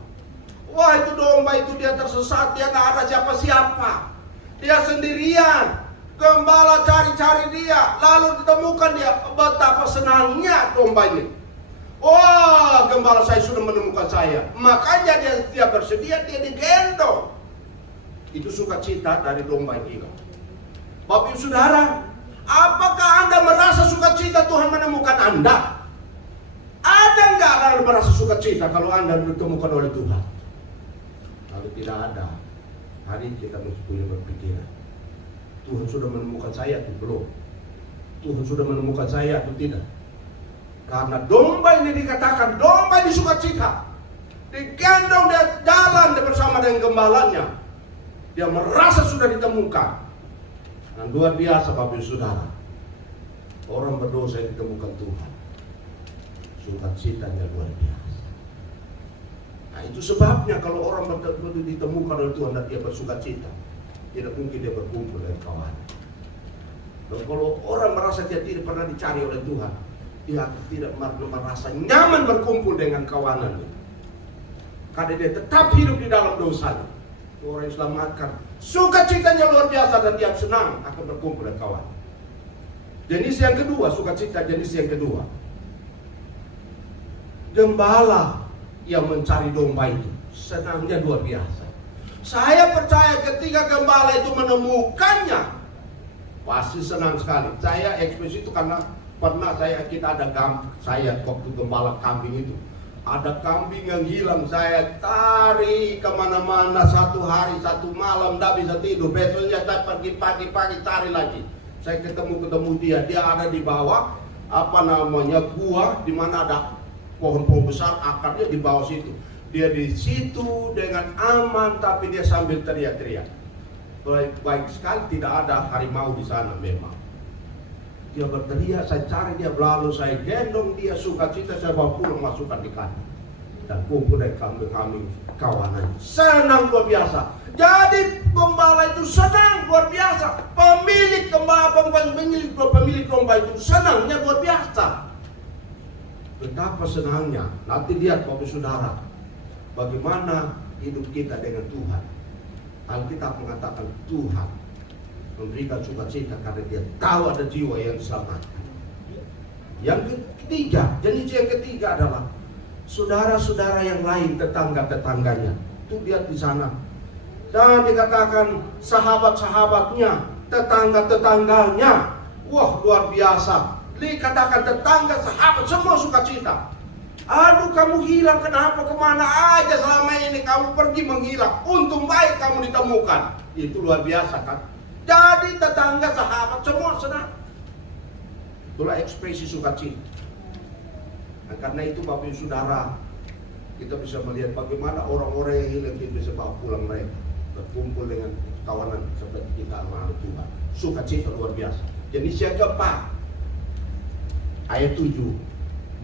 Wah, itu domba itu dia tersesat, dia tak ada siapa-siapa. Dia sendirian. Gembala cari-cari dia, lalu ditemukan dia. Betapa senangnya domba ini. Wah, gembala saya sudah menemukan saya. Makanya dia bersedia, dia digendong. Itu sukacita dari domba yang hilang. Bapak Ibu Saudara, apakah Anda merasa sukacita Tuhan menemukan Anda? Ada nggak Anda merasa sukacita kalau Anda ditemukan oleh Tuhan? Kalau tidak ada, hari kita mesti punya berpikiran, Tuhan sudah menemukan saya atau belum? Tuhan sudah menemukan saya atau tidak? Karena domba ini dikatakan domba di sukacita, digendong dia jalan bersama dengan gembalanya. Dia merasa sudah ditemukan. Dan luar biasa Bapak Ibu Saudara, orang berdosa yang ditemukan Tuhan, sukacitanya luar biasa. Nah, itu sebabnya kalau orang ditemukan oleh Tuhan dan dia bersukacita, tidak mungkin dia berkumpul dengan kawan. Dan kalau orang merasa dia tidak pernah dicari oleh Tuhan, dia tidak merasa nyaman berkumpul dengan kawanannya. Karena dia tetap hidup di dalam dosanya. Orang yang selamatkan, sukacitanya luar biasa dan dia senang akan berkumpul dengan kawan. Jenis yang kedua, sukacita jenis yang kedua, gembala yang mencari domba itu senangnya luar biasa. Saya percaya ketika gembala itu menemukannya, pasti senang sekali. Saya ekspresi itu karena pernah kita ada saya waktu gembala kambing itu. Ada kambing yang hilang, saya tarik kemana-mana 1 hari 1 malam, tidak bisa tidur. Besoknya saya pergi pagi-pagi cari lagi. Saya ketemu dia ada di bawah gua di mana ada pohon-pohon besar, akarnya di bawah situ. Dia di situ dengan aman, tapi dia sambil teriak-teriak. Baik sekali tidak ada harimau di sana memang. Dia berteriak, saya cari dia, lalu saya gendong dia, sukacita saya bawa pulang, masukkan di kandang dan kumpul dari kambing kawanan. Senang luar biasa. Jadi gembala itu senang luar biasa. Pemilik domba itu senangnya luar biasa. Betapa senangnya. Nanti lihat Bapak Saudara, bagaimana hidup kita dengan Tuhan. Alkitab mengatakan Tuhan memberikan sukacita karena dia tahu ada jiwa yang diselamatkan. Yang ketiga, jenis yang ketiga adalah saudara-saudara yang lain, tetangga-tetangganya. Itu lihat di sana. Dan dikatakan sahabat-sahabatnya, tetangga-tetangganya. Wah, luar biasa. Dikatakan tetangga, sahabat, semua sukacita. Aduh, kamu hilang, kenapa, kemana aja selama ini kamu pergi menghilang. Untung baik kamu ditemukan. Itu luar biasa kan. Jadi tetangga, sahabat, semua senang. Itulah ekspresi sukacita. Nah, karena itu Bapak Ibu Saudara, kita bisa melihat bagaimana orang-orang yang hilang itu bisa bawa pulang mereka, berkumpul dengan kawanan seperti kita anak Tuhan. Sukacita luar biasa. Jadi yang keempat, ayat 7,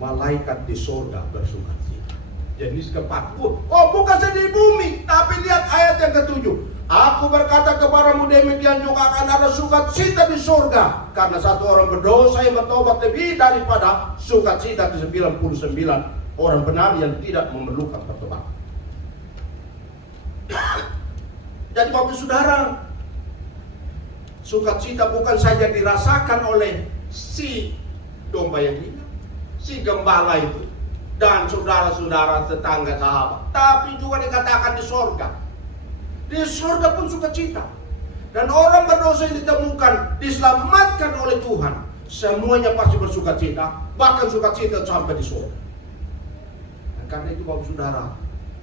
malaikat di sorga bersukacita. Jadi keempat, bukan saja di bumi, tapi lihat ayat yang ketujuh. Aku berkata kepadamu demikian juga akan ada sukacita di sorga, karena satu orang berdosa yang bertobat lebih daripada sukacita di 99 orang benar yang tidak memerlukan pertobatan. Jadi Bapak Saudara, sukacita bukan saja dirasakan oleh si domba yang hilang, si gembala itu, dan saudara-saudara tetangga sahabat, tapi juga dikatakan di sorga. Di sorga pun sukacita. Dan orang berdosa yang ditemukan, diselamatkan oleh Tuhan, semuanya pasti bersukacita, bahkan sukacita sampai di sorga. Nah, karena itu Bapak Saudara,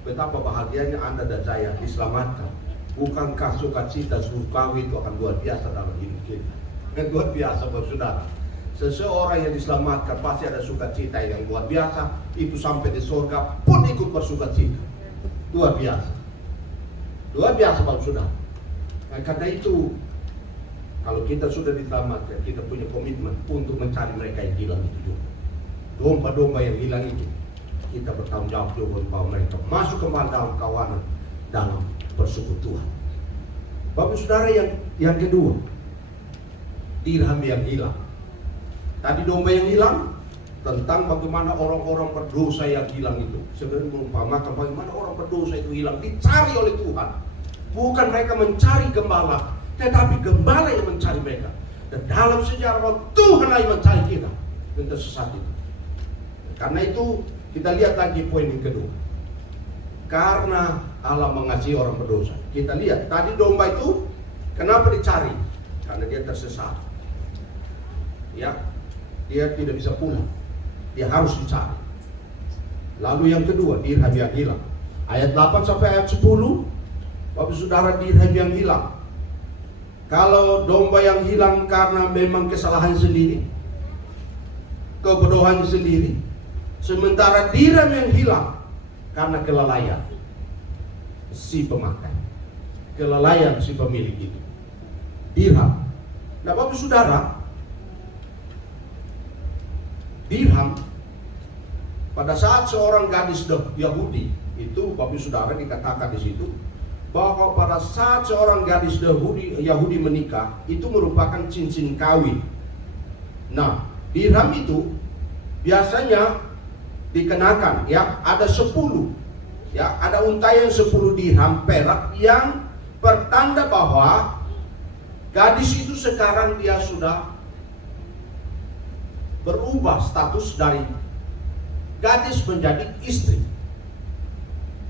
betapa bahagianya Anda dan saya diselamatkan. Bukankah sukacita surgawi itu akan luar biasa dalam hidup kita? Dan luar biasa Bapak Saudara. Seseorang yang diselamatkan pasti ada sukacita yang luar biasa. Itu sampai di sorga pun ikut bersukacita. Luar biasa. Luar biasa Bapak Saudara. Nah, karena itu, kalau kita sudah diselamatkan, kita punya komitmen untuk mencari mereka yang hilang itu juga. Domba-domba yang hilang itu, kita bertanggung jawab juga bahwa mereka masuk kembali dalam kawanan, dalam persekutuan. Bapak Saudara, yang kedua, dirham yang hilang. Tadi domba yang hilang, tentang bagaimana orang-orang berdosa yang hilang itu. Sebenarnya merumpamakan bagaimana orang berdosa itu hilang, dicari oleh Tuhan. Bukan mereka mencari gembala, tetapi gembala yang mencari mereka. Dan dalam sejarah Tuhan yang mencari kita untuk sesat itu. Karena itu kita lihat lagi poin yang kedua. Karena Allah mengasihi orang berdosa. Kita lihat tadi domba itu kenapa dicari? Karena dia tersesat. Ya, dia tidak bisa pulang. Dia harus dicari. Lalu yang kedua, dirham yang hilang. Ayat 8 sampai ayat 10, Bapak Saudara, dirham yang hilang. Kalau domba yang hilang karena memang kesalahan sendiri, kebodohan sendiri, sementara dirham yang hilang karena kelalaian si pemakai, kelalaian si pemilik itu. Dirham. Nah Bapak Saudara, dirham pada saat seorang gadis Yahudi itu, Bapak Saudara, dikatakan di situ bahwa pada saat seorang gadis Yahudi menikah itu merupakan cincin kawin. Nah, dirham itu biasanya dikenakan, ya, ada 10, ya, ada untayan 10 dirham perak yang pertanda bahwa gadis itu sekarang dia sudah berubah status dari gadis menjadi istri.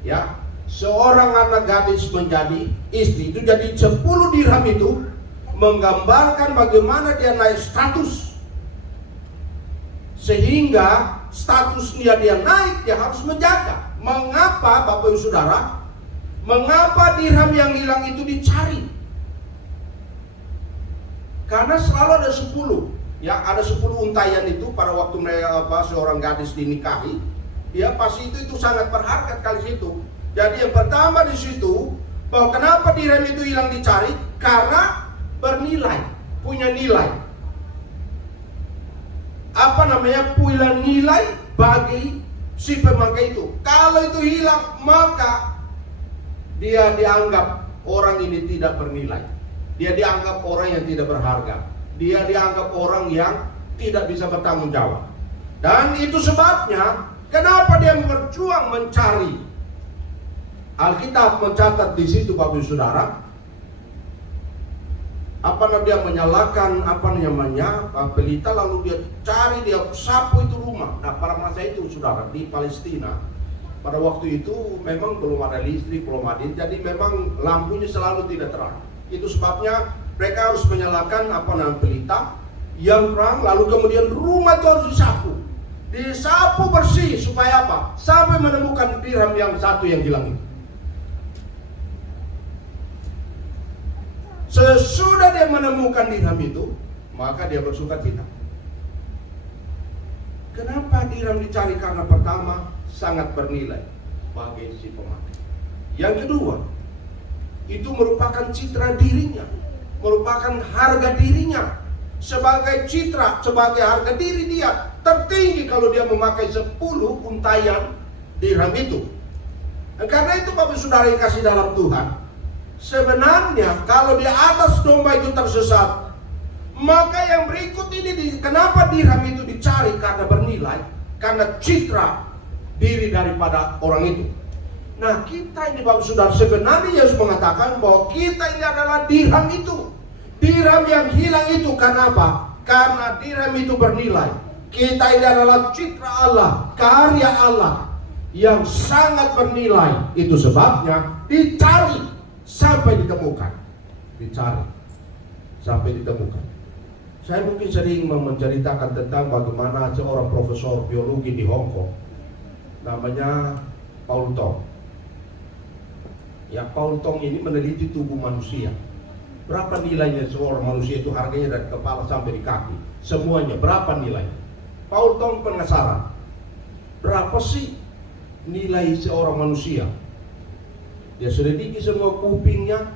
Ya, seorang anak gadis menjadi istri itu, jadi 10 dirham itu menggambarkan bagaimana dia naik status. Sehingga statusnya dia naik, dia harus menjaga. Mengapa Bapak Ibu Saudara? Mengapa dirham yang hilang itu dicari? Karena selalu ada 10. Ya, ada 10 untayan itu pada waktu mereka seorang gadis dinikahi. Ya, pasti itu sangat berharga sekali situ. Jadi yang pertama di situ, bahwa kenapa dirham itu hilang dicari? Karena bernilai, punya nilai. Apa namanya? Punya nilai bagi si pemakai itu. Kalau itu hilang, maka dia dianggap orang ini tidak bernilai. Dia dianggap orang yang tidak berharga. Dia dianggap orang yang tidak bisa bertanggung jawab. Dan itu sebabnya kenapa dia berjuang mencari. Alkitab mencatat di situ Bapak Ibu Saudara, dia menyalakan pelita, lalu dia cari, dia sapu itu rumah. Nah, pada masa itu Saudara, di Palestina pada waktu itu memang belum ada listrik, belum ada, jadi memang lampunya selalu tidak terang. Itu sebabnya mereka harus menyalakan pelita yang terang, lalu kemudian rumah itu harus disapu bersih supaya apa? Sampai menemukan dirham yang satu yang hilang itu. Sesudah dia menemukan dirham itu, maka dia bersukacita. Kenapa dirham dicari? Karena pertama, sangat bernilai bagi si pemakai. Yang kedua, itu merupakan citra dirinya, merupakan harga dirinya. Sebagai citra, sebagai harga diri dia tertinggi kalau dia memakai 10 untayan dirham itu. Dan karena itu Bapak Saudara yang kasih dalam Tuhan, sebenarnya kalau di atas domba itu tersesat, maka yang berikut ini kenapa dirham itu dicari? Karena bernilai, karena citra diri daripada orang itu. Nah, kita ini Bapak Saudara, sebenarnya Yesus mengatakan bahwa kita ini adalah dirham itu. Dirham yang hilang itu kenapa? Karena dirham itu bernilai. Kita ini adalah citra Allah, karya Allah yang sangat bernilai. Itu sebabnya dicari sampai ditemukan. Dicari sampai ditemukan. Saya mungkin sering menceritakan tentang bagaimana seorang profesor biologi di Hong Kong, namanya Paul Tong. Ya, Paul Tong ini meneliti tubuh manusia. Berapa nilainya seorang manusia itu, harganya dari kepala sampai di kaki, semuanya berapa nilainya? Paul Tong penasaran, berapa sih nilai seorang manusia? Dia selidiki semua, kupingnya,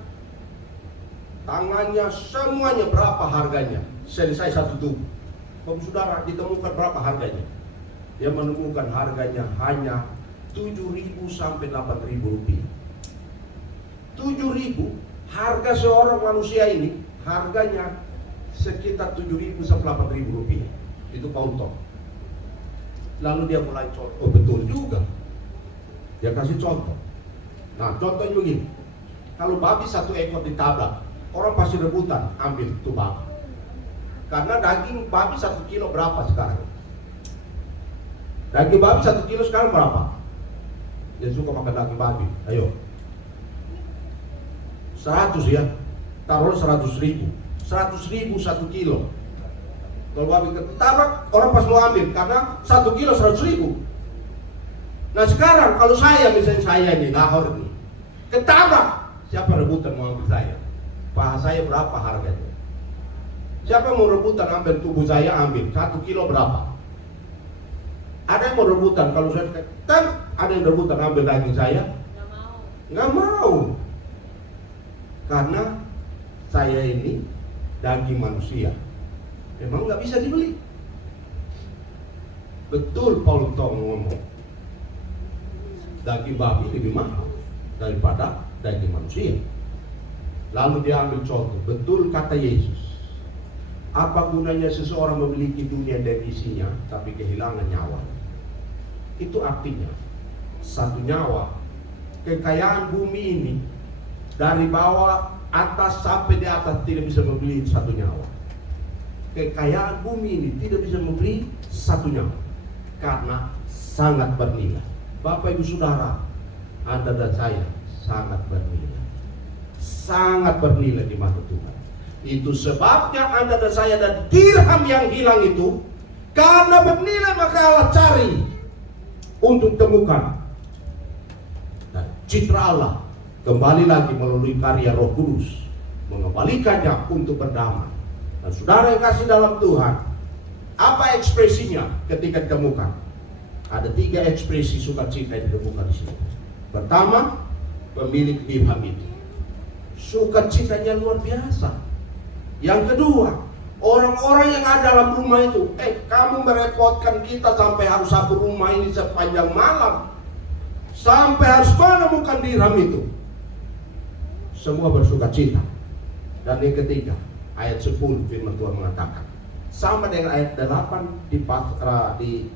tangannya, semuanya berapa harganya. Selesai satu tubuh. Bapak Saudara, ditemukan berapa harganya? Dia menemukan harganya hanya 7.000 sampai 8.000 rupiah. 7.000, harga seorang manusia ini harganya sekitar 7.000 sampai 8.000 rupiah. Itu Paul Tong. Lalu dia mulai contoh, oh betul juga. Dia kasih contoh. Nah, contohnya begini. Kalau babi satu ekor ditabrak, orang pasti rebutan ambil itu babi. Karena daging babi 1 kilo berapa sekarang? Daging babi 1 kilo sekarang berapa? Dia suka makan daging babi. Ayo, 100 ya, taruh 100.000. 100.000 1 kilo. Kalau babi ketabrak, orang pas mau ambil karena 1 kilo 100.000. Nah sekarang kalau saya, misalnya saya ini Lahor ini ketabrak, siapa rebutan mau ambil saya? Paha saya berapa harganya? Siapa mau rebutan ambil tubuh saya? Ambil 1 kilo berapa? Ada yang mau rebutan? Kalau saya kan ada yang rebutan ambil daging saya? Nggak mau. Karena saya ini daging manusia, memang nggak bisa dibeli. Betul Paul Tong ngomong, daging babi lebih mahal daripada daging manusia. Lalu dia ambil contoh, betul kata Yesus, apa gunanya seseorang memiliki dunia dan isinya tapi kehilangan nyawa? Itu artinya satu nyawa, kekayaan bumi ini dari bawah atas sampai di atas tidak bisa membeli satu nyawa. Kekayaan bumi ini tidak bisa membeli satu nyawa karena sangat bernilai. Bapak Ibu Saudara, Anda dan saya sangat bernilai. Sangat bernilai di mata Tuhan. Itu sebabnya Anda dan saya dan dirham yang hilang itu, karena bernilai maka Allah cari untuk temukan. Dan citra Allah kembali lagi melalui karya Roh Kudus mengembalikannya untuk berdamai. Dan saudara yang kasih dalam Tuhan, apa ekspresinya ketika ditemukan? Ada 3 ekspresi sukacita yang ditemukan di sini. Pertama, pemilik dirham itu sukacitanya luar biasa. Yang kedua, orang-orang yang ada dalam rumah itu, kamu merepotkan kita sampai harus sapu rumah ini sepanjang malam, sampai harus menemukan dirham itu. Semua bersukacita. Dan yang ketiga, ayat 10 firman Tuhan mengatakan, sama dengan ayat 8 di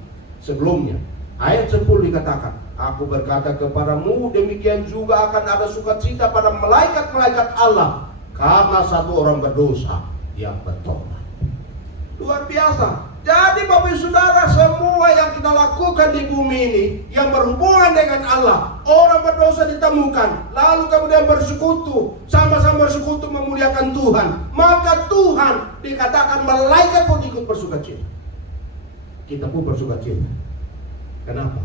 sebelumnya. Ayat 10 dikatakan, aku berkata kepadamu, demikian juga akan ada sukacita pada malaikat-malaikat Allah karena satu orang berdosa yang bertobat. Luar biasa. Jadi Bapak Saudara, semua yang kita lakukan di bumi ini yang berhubungan dengan Allah, orang berdosa ditemukan, lalu kemudian bersekutu, sama-sama bersekutu memuliakan Tuhan, maka Tuhan dikatakan malaikat pun ikut bersukacita. Kita pun bersukacita. Kenapa?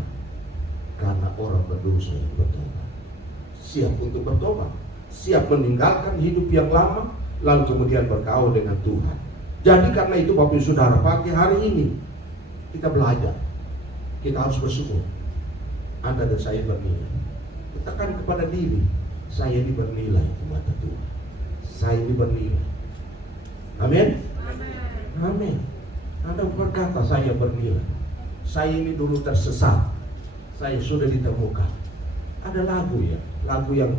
Karena orang berdosa yang bertobat, siap untuk bertobat, siap meninggalkan hidup yang lama, lalu kemudian bergaul dengan Tuhan. Jadi karena itu Bapak Saudara, pagi hari ini kita belajar. Kita harus bersyukur. Anda dan saya bernilai. Katakan kepada diri, saya ini bernilai di mata Tuhan. Saya ini bernilai. Amin. Amin. Anda berkata saya bernilai. Saya ini dulu tersesat. Saya sudah ditemukan. Ada lagu ya, lagu yang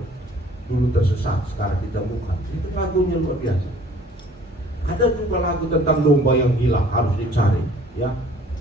dulu tersesat sekarang ditemukan. Itu lagunya luar biasa. Ada juga lagu tentang domba yang hilang, harus dicari, ya.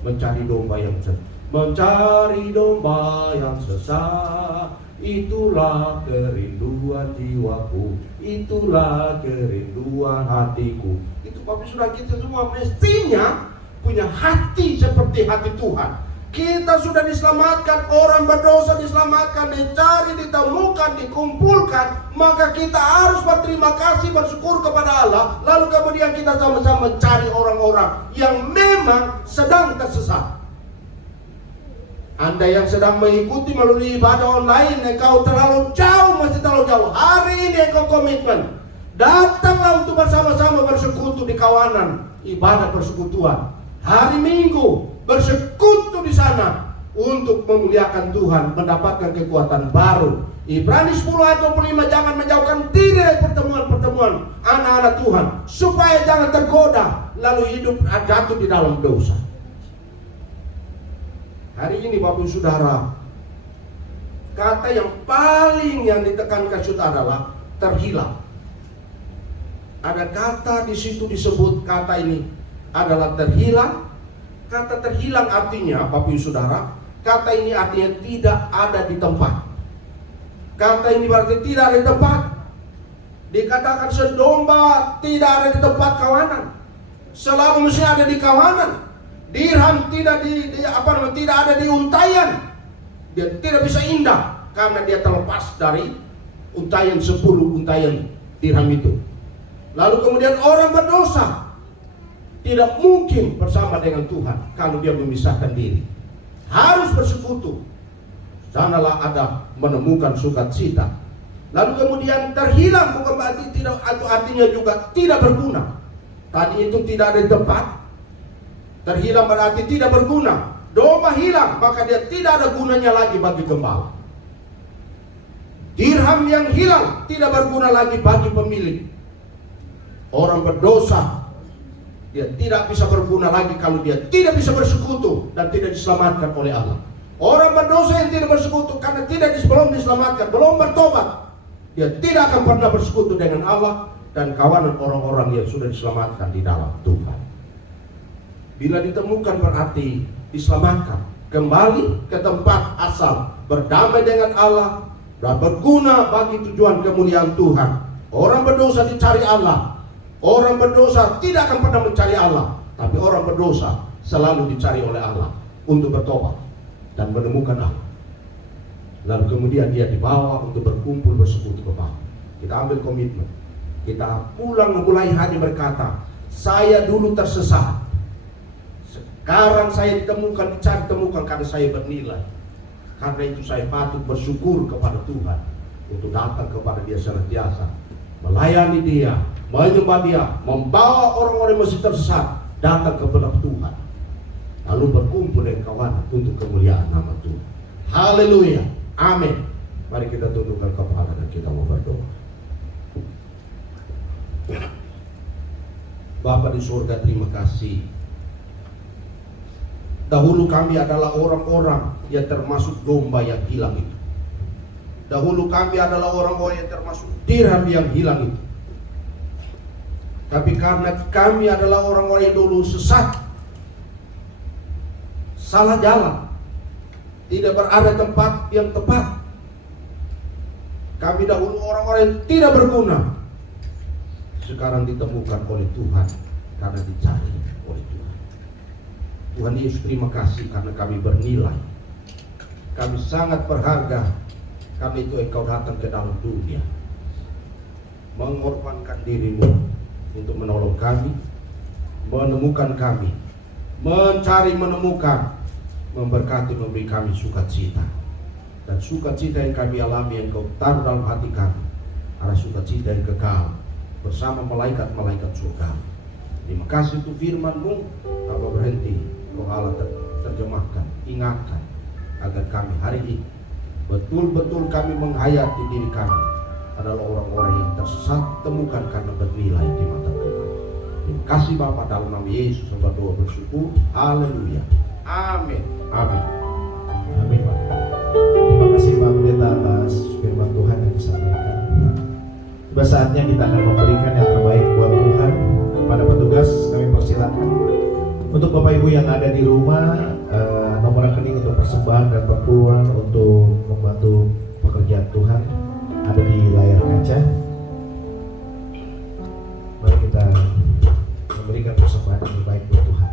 Mencari domba yang sesat. Mencari domba yang sesat, itulah kerinduan jiwaku, itulah kerinduan hatiku. Itu Bapak Saudara, kita semua mestinya punya hati seperti hati Tuhan. Kita sudah diselamatkan, orang berdosa diselamatkan, dicari, ditemukan, dikumpulkan. Maka kita harus berterima kasih, bersyukur kepada Allah. Lalu kemudian kita sama-sama mencari orang-orang yang memang sedang tersesat. Anda yang sedang mengikuti melalui ibadah online, engkau terlalu jauh, masih terlalu jauh. Hari ini engkau komitmen, datanglah untuk bersama-sama bersekutu di kawanan ibadah persekutuan. Hari Minggu bersekutu di sana untuk memuliakan Tuhan, mendapatkan kekuatan baru. Ibrani 10 ayat 25, jangan menjauhkan diri dari pertemuan-pertemuan anak-anak Tuhan, supaya jangan tergoda lalu hidup jatuh di dalam dosa. Hari ini Bapak Saudara, kata yang paling yang ditekankan saudara adalah terhilang. Ada kata di situ disebut, kata ini adalah terhilang. Kata terhilang artinya, Bapak Ibu Saudara, kata ini artinya tidak ada di tempat. Kata ini berarti tidak ada di tempat. Dikatakan sedomba tidak ada di tempat kawanan, selalu mesti ada di kawanan. Dirham tidak tidak ada di untayan. Dia tidak bisa indah karena dia terlepas dari untayan 10 untayan dirham itu. Lalu kemudian orang berdosa tidak mungkin bersama dengan Tuhan kalau dia memisahkan diri. Harus bersekutu. Sanalah ada menemukan sukacita. Lalu kemudian terhilang bukan berarti tidak, atau artinya juga tidak berguna. Tadi itu tidak ada di tempat. Terhilang berarti tidak berguna. Domba hilang, maka dia tidak ada gunanya lagi bagi gembala. Dirham yang hilang tidak berguna lagi bagi pemilik. Orang berdosa, dia tidak bisa berguna lagi kalau dia tidak bisa bersekutu dan tidak diselamatkan oleh Allah. Orang berdosa yang tidak bersekutu karena belum diselamatkan, belum bertobat, dia tidak akan pernah bersekutu dengan Allah dan kawanan orang-orang yang sudah diselamatkan di dalam Tuhan. Bila ditemukan berarti diselamatkan, kembali ke tempat asal, berdamai dengan Allah dan berguna bagi tujuan kemuliaan Tuhan. Orang berdosa dicari Allah. Orang berdosa tidak akan pernah mencari Allah, tapi orang berdosa selalu dicari oleh Allah untuk bertobat dan menemukan Allah. Lalu kemudian dia dibawa untuk berkumpul bersekutu kembali. Kita ambil komitmen. Kita pulang memulai hari berkata, saya dulu tersesat. Sekarang saya ditemukan, ditemukan karena saya bernilai. Karena itu saya patut bersyukur kepada Tuhan untuk datang kepada Dia senantiasa, melayani Dia, menyembah Dia, membawa orang-orang yang masih tersesat datang kepada Tuhan, lalu berkumpul dengan kawan untuk kemuliaan nama Tuhan. Haleluya, amin. Mari kita tundukkan kepala dan kita mau berdoa. Bapa di surga, terima kasih. Dahulu kami adalah orang-orang yang termasuk domba yang hilang itu. Dahulu kami adalah orang-orang yang termasuk dirham yang hilang itu. Tapi karena kami adalah orang-orang yang dulu sesat, salah jalan, tidak berada tempat yang tepat, kami dahulu orang-orang yang tidak berguna, sekarang ditemukan oleh Tuhan karena dicari oleh Tuhan. Tuhan Yesus, terima kasih karena kami bernilai, kami sangat berharga. Karena itu Engkau datang ke dalam dunia, mengorbankan dirimu untuk menolong kami, menemukan kami, mencari, menemukan, memberkati, memberi kami sukacita. Dan sukacita yang kami alami yang Engkau taruh dalam hati kami adalah sukacita yang kekal bersama malaikat-malaikat surga. Terima kasih untuk firman-Mu. Apa berhenti, Roh Allah terjemahkan, ingatkan agar kami hari ini betul-betul kami menghayati diri kami adalah orang-orang yang tersesat, temukan karena bernilai di mata Tuhan. Terima kasih Bapa, dalam nama Yesus hamba doa bersyukur. Haleluya. Amin. Amin. Amin Pak. Terima kasih Pak Pendeta atas firman Tuhan yang disampaikan. Tiba saatnya kita akan memberikan yang terbaik buat Tuhan. Pada petugas kami persilakan untuk Bapak Ibu yang ada di rumah, nomor rekening untuk persembahan dan perpuluhan untuk membantu pekerjaan Tuhan ada di layar kaca. Mari kita memberikan persembahan yang terbaik buat Tuhan.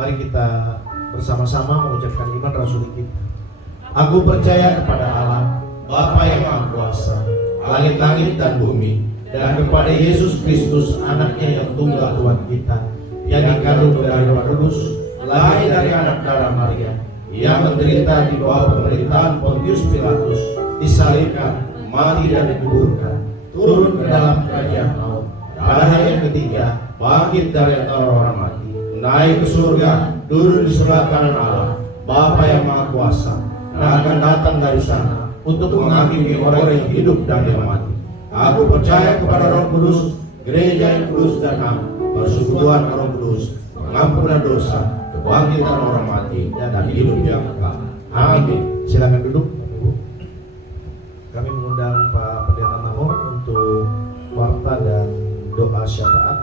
Mari kita bersama-sama mengucapkan iman rasuli kita. Aku percaya kepada Allah, Bapa yang Maha Kuasa, langit-langit dan bumi, dan kepada Yesus Kristus, anaknya yang tunggal Tuhan kita, yang dikandung dari Roh Kudus, lahir dari anak darah Maria, yang menderita di bawah pemerintahan Pontius Pilatus, disalibkan, mati dan dikuburkan, turun ke dalam kerajaan maut, pada hari yang ketiga bangkit dari antara orang mati, naik ke surga, duduk di sebelah kanan Allah, Bapa yang Maha Kuasa, dan akan datang dari sana untuk menghakimi orang yang hidup dan yang mati. Aku percaya kepada Roh Kudus, gereja yang kudus dan am, persekutuan Roh Kudus, pengampunan dosa, kebangkitan orang mati, dan hidup yang kekal. Amin. Silakan duduk. Kami mengundang Pak Pendeta Nahor untuk warta dan doa syafaat.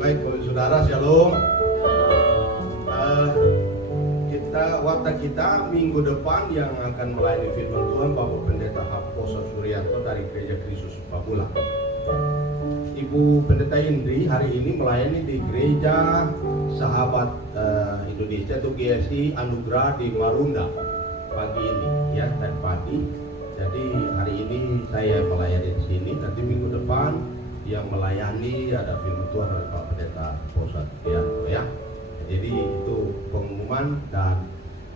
Baik, Bapak Saudara, Shalom. Warta kita minggu depan yang akan melayani firman Tuhan Bapak Pendeta Haposo Suryanto dari Gereja Kristus Pamulang. Ibu Pendeta Indri hari ini melayani di Gereja Sahabat Indonesia atau GSI Anugerah di Marunda pagi ini ya, dan pagi. Jadi hari ini saya melayani di sini. Nanti minggu depan yang melayani ada firman Tuhan dari Pak Pendeta Posat ya. Jadi itu pengumuman, dan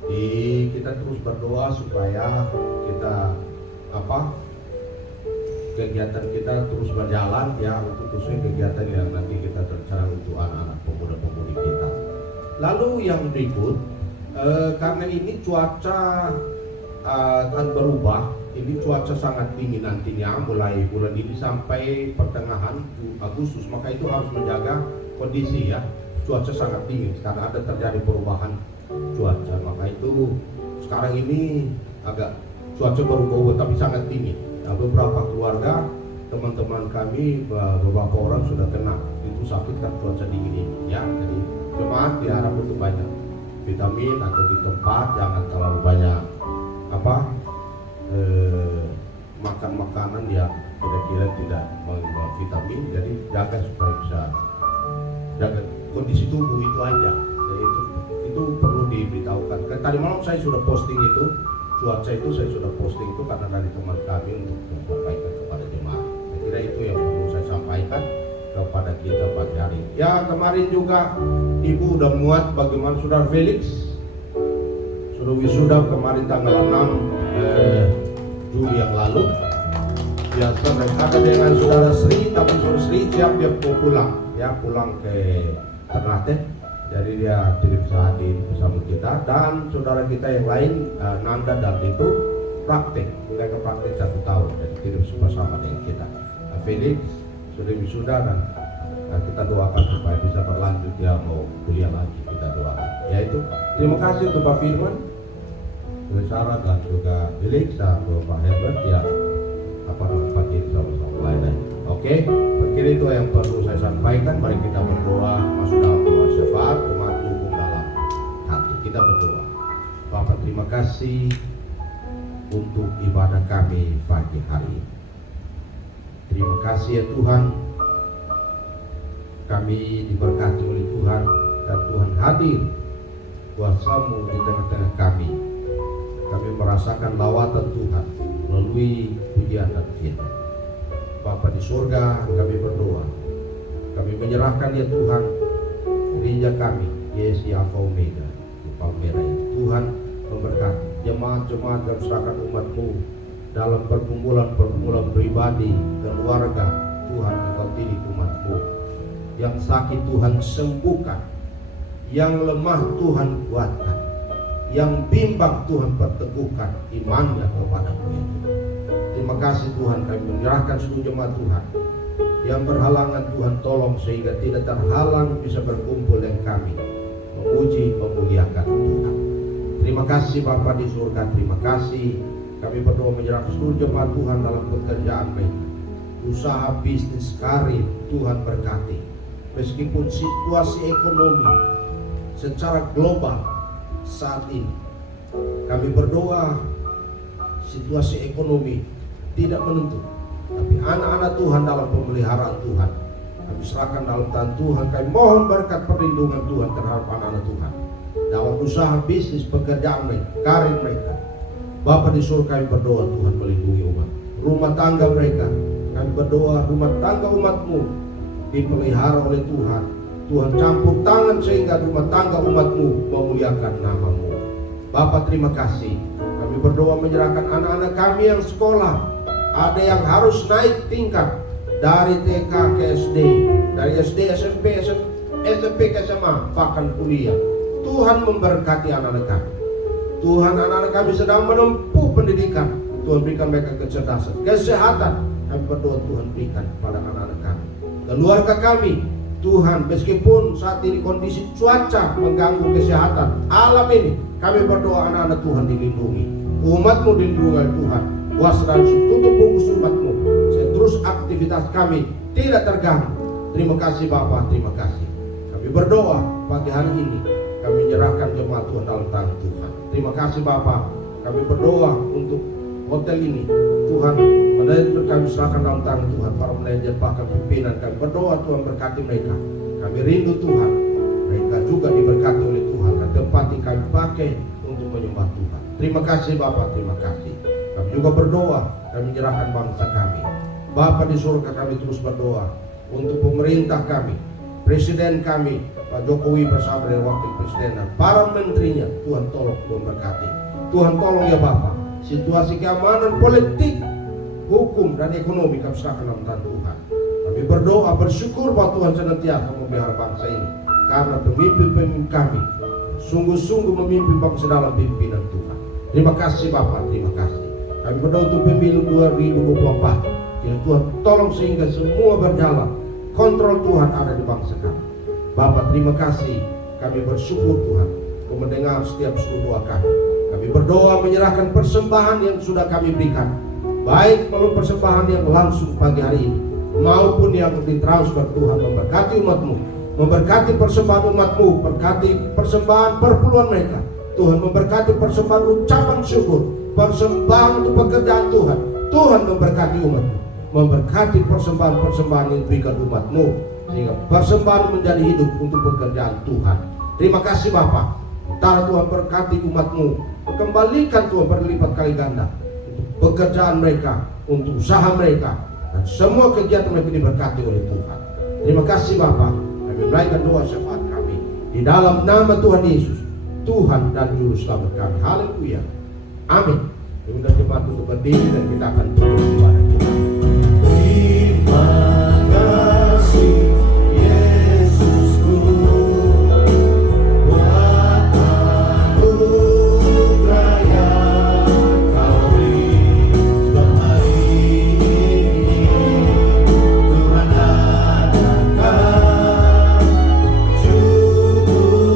kita terus berdoa supaya kita kegiatan kita terus berjalan ya, untuk khususnya kegiatan yang nanti kita rencana untuk anak-anak pemuda-pemudi kita. Lalu yang berikut, karena ini cuaca akan berubah, ini cuaca sangat dingin nantinya mulai bulan ini sampai pertengahan Agustus, maka itu harus menjaga kondisi ya. Cuaca sangat dingin karena ada terjadi perubahan cuaca, maka itu sekarang ini agak cuaca berubah tapi sangat dingin. Nah, beberapa keluarga teman-teman kami beberapa orang sudah kena itu sakit kan cuaca dingin ini ya. Jadi jemaat diharap untuk banyak vitamin atau di tempat, jangan terlalu banyak makan makanan yang kira-kira tidak mengandung vitamin. Jadi jaga supaya bisa jaga kondisi tubuh itu aja. Jadi itu perlu diberitahukan. Tadi malam saya sudah posting itu, cuaca itu saya sudah posting itu karena dari teman kami untuk menyampaikan kepada jemaat. Saya kira itu yang perlu saya sampaikan kepada kita pagi hari. Ya, kemarin juga Ibu udah muat bagaimana Saudara Felix sudah wisuda kemarin tanggal 6 Juli yang lalu. Biasa mereka dengan Saudara Sri, tapi Saudara Sri siap dia mau pulang ya, pulang ke Ternate. Jadi dia tidak bisa hadir bersama kita, dan saudara kita yang lain Nanda dan itu praktek, mereka praktek 1 tahun, jadi tidak bersama dengan kita. Felix sudah wisuda dan kita doakan supaya bisa berlanjut, dia mau kuliah lagi, kita doakan. Yaitu terima kasih untuk Pak Firman, Sarah dan juga Felix dan Pak Herbert yang hadir sama-sama lain. Oke, mungkin itu yang perlu saya sampaikan. Mari kita berdoa, masuk dalam doa syafaat, umat dukung dalam hati. Kita berdoa. Bapak, terima kasih untuk ibadah kami pagi hari ini. Terima kasih ya Tuhan, kami diberkati oleh Tuhan dan Tuhan hadir kuasa-Mu di tengah-tengah kami. Kami merasakan lawatan Tuhan melalui pujian dan firman. Bapa di surga, kami berdoa, kami menyerahkan ya Tuhan gereja kami, GSI Alpha Omega di Palmera. Tuhan memberkati jemaat-jemaat dan serahkan umat-Mu dalam pergumulan pribadi, keluarga. Tuhan, Engkau didik umat-Mu. Yang sakit Tuhan sembuhkan, yang lemah Tuhan kuatkan, yang bimbang Tuhan perteguhkan imannya kepada-Mu ya Tuhan. Terima kasih Tuhan, kami menyerahkan seluruh jemaat Tuhan yang berhalangan. Tuhan tolong sehingga tidak terhalang bisa berkumpul dengan kami memuji memuliakan Tuhan. Terima kasih Bapa di surga, terima kasih. Kami berdoa menyerahkan seluruh jemaat Tuhan dalam pekerjaan mereka, usaha, bisnis, karir. Tuhan berkati. Meskipun situasi ekonomi secara global saat ini, kami berdoa situasi ekonomi tidak menentu, tapi anak-anak Tuhan dalam pemeliharaan Tuhan kami serahkan dalam tangan Tuhan. Kami mohon berkat perlindungan Tuhan terhadap anak-anak Tuhan dalam usaha, bisnis, pekerjaan mereka, karir mereka. Bapa di surga, kami berdoa Tuhan melindungi umat, rumah tangga mereka. Kami berdoa rumah tangga umat-Mu dipelihara oleh Tuhan. Tuhan campur tangan sehingga rumah tangga umat-Mu memuliakan nama-Mu. Bapa, terima kasih. Kami berdoa menyerahkan anak-anak kami yang sekolah. Ada yang harus naik tingkat dari TK ke SD, dari SD, SMP, SMP ke SMA, bahkan kuliah. Tuhan memberkati anak-anak kami. Tuhan, anak-anak kami sedang menempuh pendidikan. Tuhan berikan mereka kecerdasan, kesehatan. Kami berdoa Tuhan berikan kepada anak-anak kami. Keluarga kami, Tuhan, meskipun saat ini kondisi cuaca mengganggu kesehatan alam ini, kami berdoa anak-anak Tuhan dilindungi. Umat-Mu dilindungi oleh Tuhan. Kuasa dan tutup bungkus umat-Mu, terus aktivitas kami tidak terganggu. Terima kasih Bapa, terima kasih. Kami berdoa pagi hari ini, kami menyerahkan jemaat Tuhan dalam tangan Tuhan. Terima kasih Bapa. Kami berdoa untuk hotel ini, Tuhan Manajer kami serahkan dalam tangan Tuhan. Para manajer bahkan pimpinan kami berdoa Tuhan berkati mereka. Kami rindu Tuhan mereka juga diberkati oleh Tuhan dan tempat yang kami pakai untuk menyembah Tuhan. Terima kasih Bapak, terima kasih. Kami juga berdoa dan menyerahkan bangsa kami. Bapak di surga, kami terus berdoa untuk pemerintah kami, presiden kami Pak Jokowi bersama dengan wakil presiden dan para menterinya. Tuhan tolong, Tuhan berkati. Tuhan tolong ya Bapak, situasi keamanan politik, hukum dan ekonomi kami serahkan dalam tangan Tuhan. Kami berdoa bersyukur bahwa Tuhan senantiasa memelihara bangsa ini, karena pemimpin-pemimpin kami sungguh-sungguh memimpin bangsa dalam pimpinan Tuhan. Terima kasih Bapak, terima kasih. Kami berdoa untuk pemilu 2024. Ya Tuhan tolong sehingga semua berjalan, kontrol Tuhan ada di bangsa kami. Bapak terima kasih, kami bersyukur Tuhan untuk mendengar setiap seluruh doa kami. Kami berdoa menyerahkan persembahan yang sudah kami berikan, baik melalui persembahan yang langsung pagi hari ini maupun yang ditransfer. Tuhan memberkati umat-Mu, memberkati persembahan umat-Mu, berkati persembahan perpuluhan mereka. Tuhan memberkati persembahan ucapan syukur, persembahan untuk pekerjaan Tuhan. Tuhan memberkati umat-Mu, memberkati persembahan-persembahan yang diberikan umat-Mu, sehingga persembahan menjadi hidup untuk pekerjaan Tuhan. Terima kasih Bapak. Sementara Tuhan berkati umat-Mu, kembalikan Tuhan berlipat kali ganda untuk pekerjaan mereka, untuk usaha mereka, dan semua kegiatan mereka diberkati oleh Tuhan. Terima kasih Bapak. Kami menaikkan doa syafaat kami di dalam nama Tuhan Yesus, Tuhan dan Juru Selamat kami. Haleluya. Amin. Kita jemaat untuk berdiri dan kita akan tunduk kepada Tuhan. Terima kasih Yesusku, buat anugerah yang Kau beri hari ini. Tuhan adakan syukur bagimu.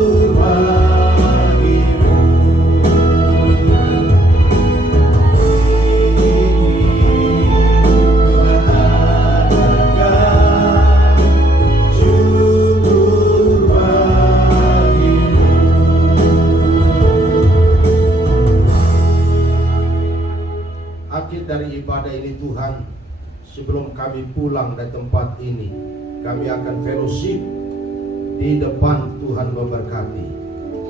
Dari ibadah ini Tuhan, sebelum kami pulang dari tempat ini, kami akan fellowship di depan. Tuhan memberkati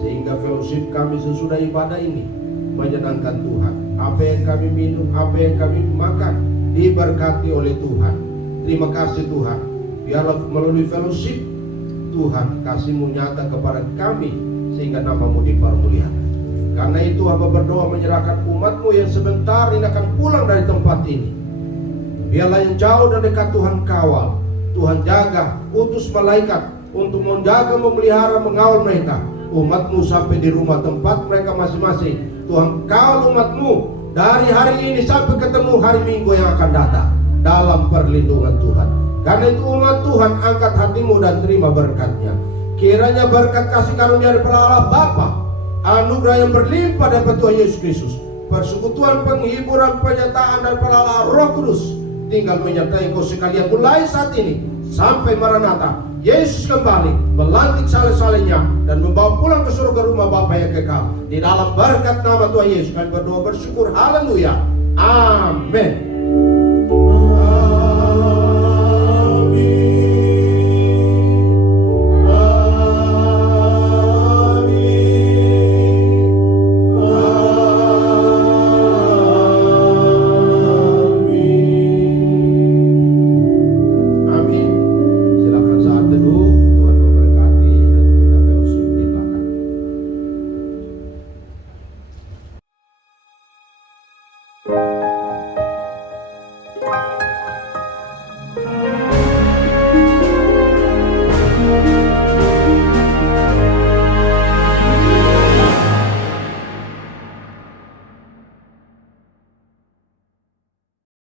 sehingga fellowship kami sesudah ibadah ini menyenangkan Tuhan. Apa yang kami minum, apa yang kami makan diberkati oleh Tuhan. Terima kasih Tuhan. Biarlah melalui fellowship Tuhan kasih-Mu nyata kepada kami sehingga nama-Mu dipermuliakan. Karena itu hamba berdoa menyerahkan umat-Mu yang sebentar ini akan pulang dari tempat ini. Biarlah yang jauh dan dekat Tuhan kawal, Tuhan jaga, utus malaikat untuk menjaga, memelihara, mengawal mereka, umat-Mu sampai di rumah tempat mereka masing-masing. Tuhan kawal umat-Mu dari hari ini sampai ketemu hari Minggu yang akan datang dalam perlindungan Tuhan. Karena itu umat Tuhan, angkat hatimu dan terima berkat-Nya. Kiranya berkat kasih karunia dari Allah Bapa, anugerah yang berlimpah dari Tuhan Yesus Kristus, persekutuan, penghiburan, penyertaan dan Allah Roh Kudus tinggal menyertai kau sekalian mulai saat ini sampai Maranatha. Yesus kembali melantik saleh-salehnya dan membawa pulang ke surga rumah Bapa yang kekal. Di dalam berkat nama Tuhan Yesus kami berdoa bersyukur. Haleluya. Amin.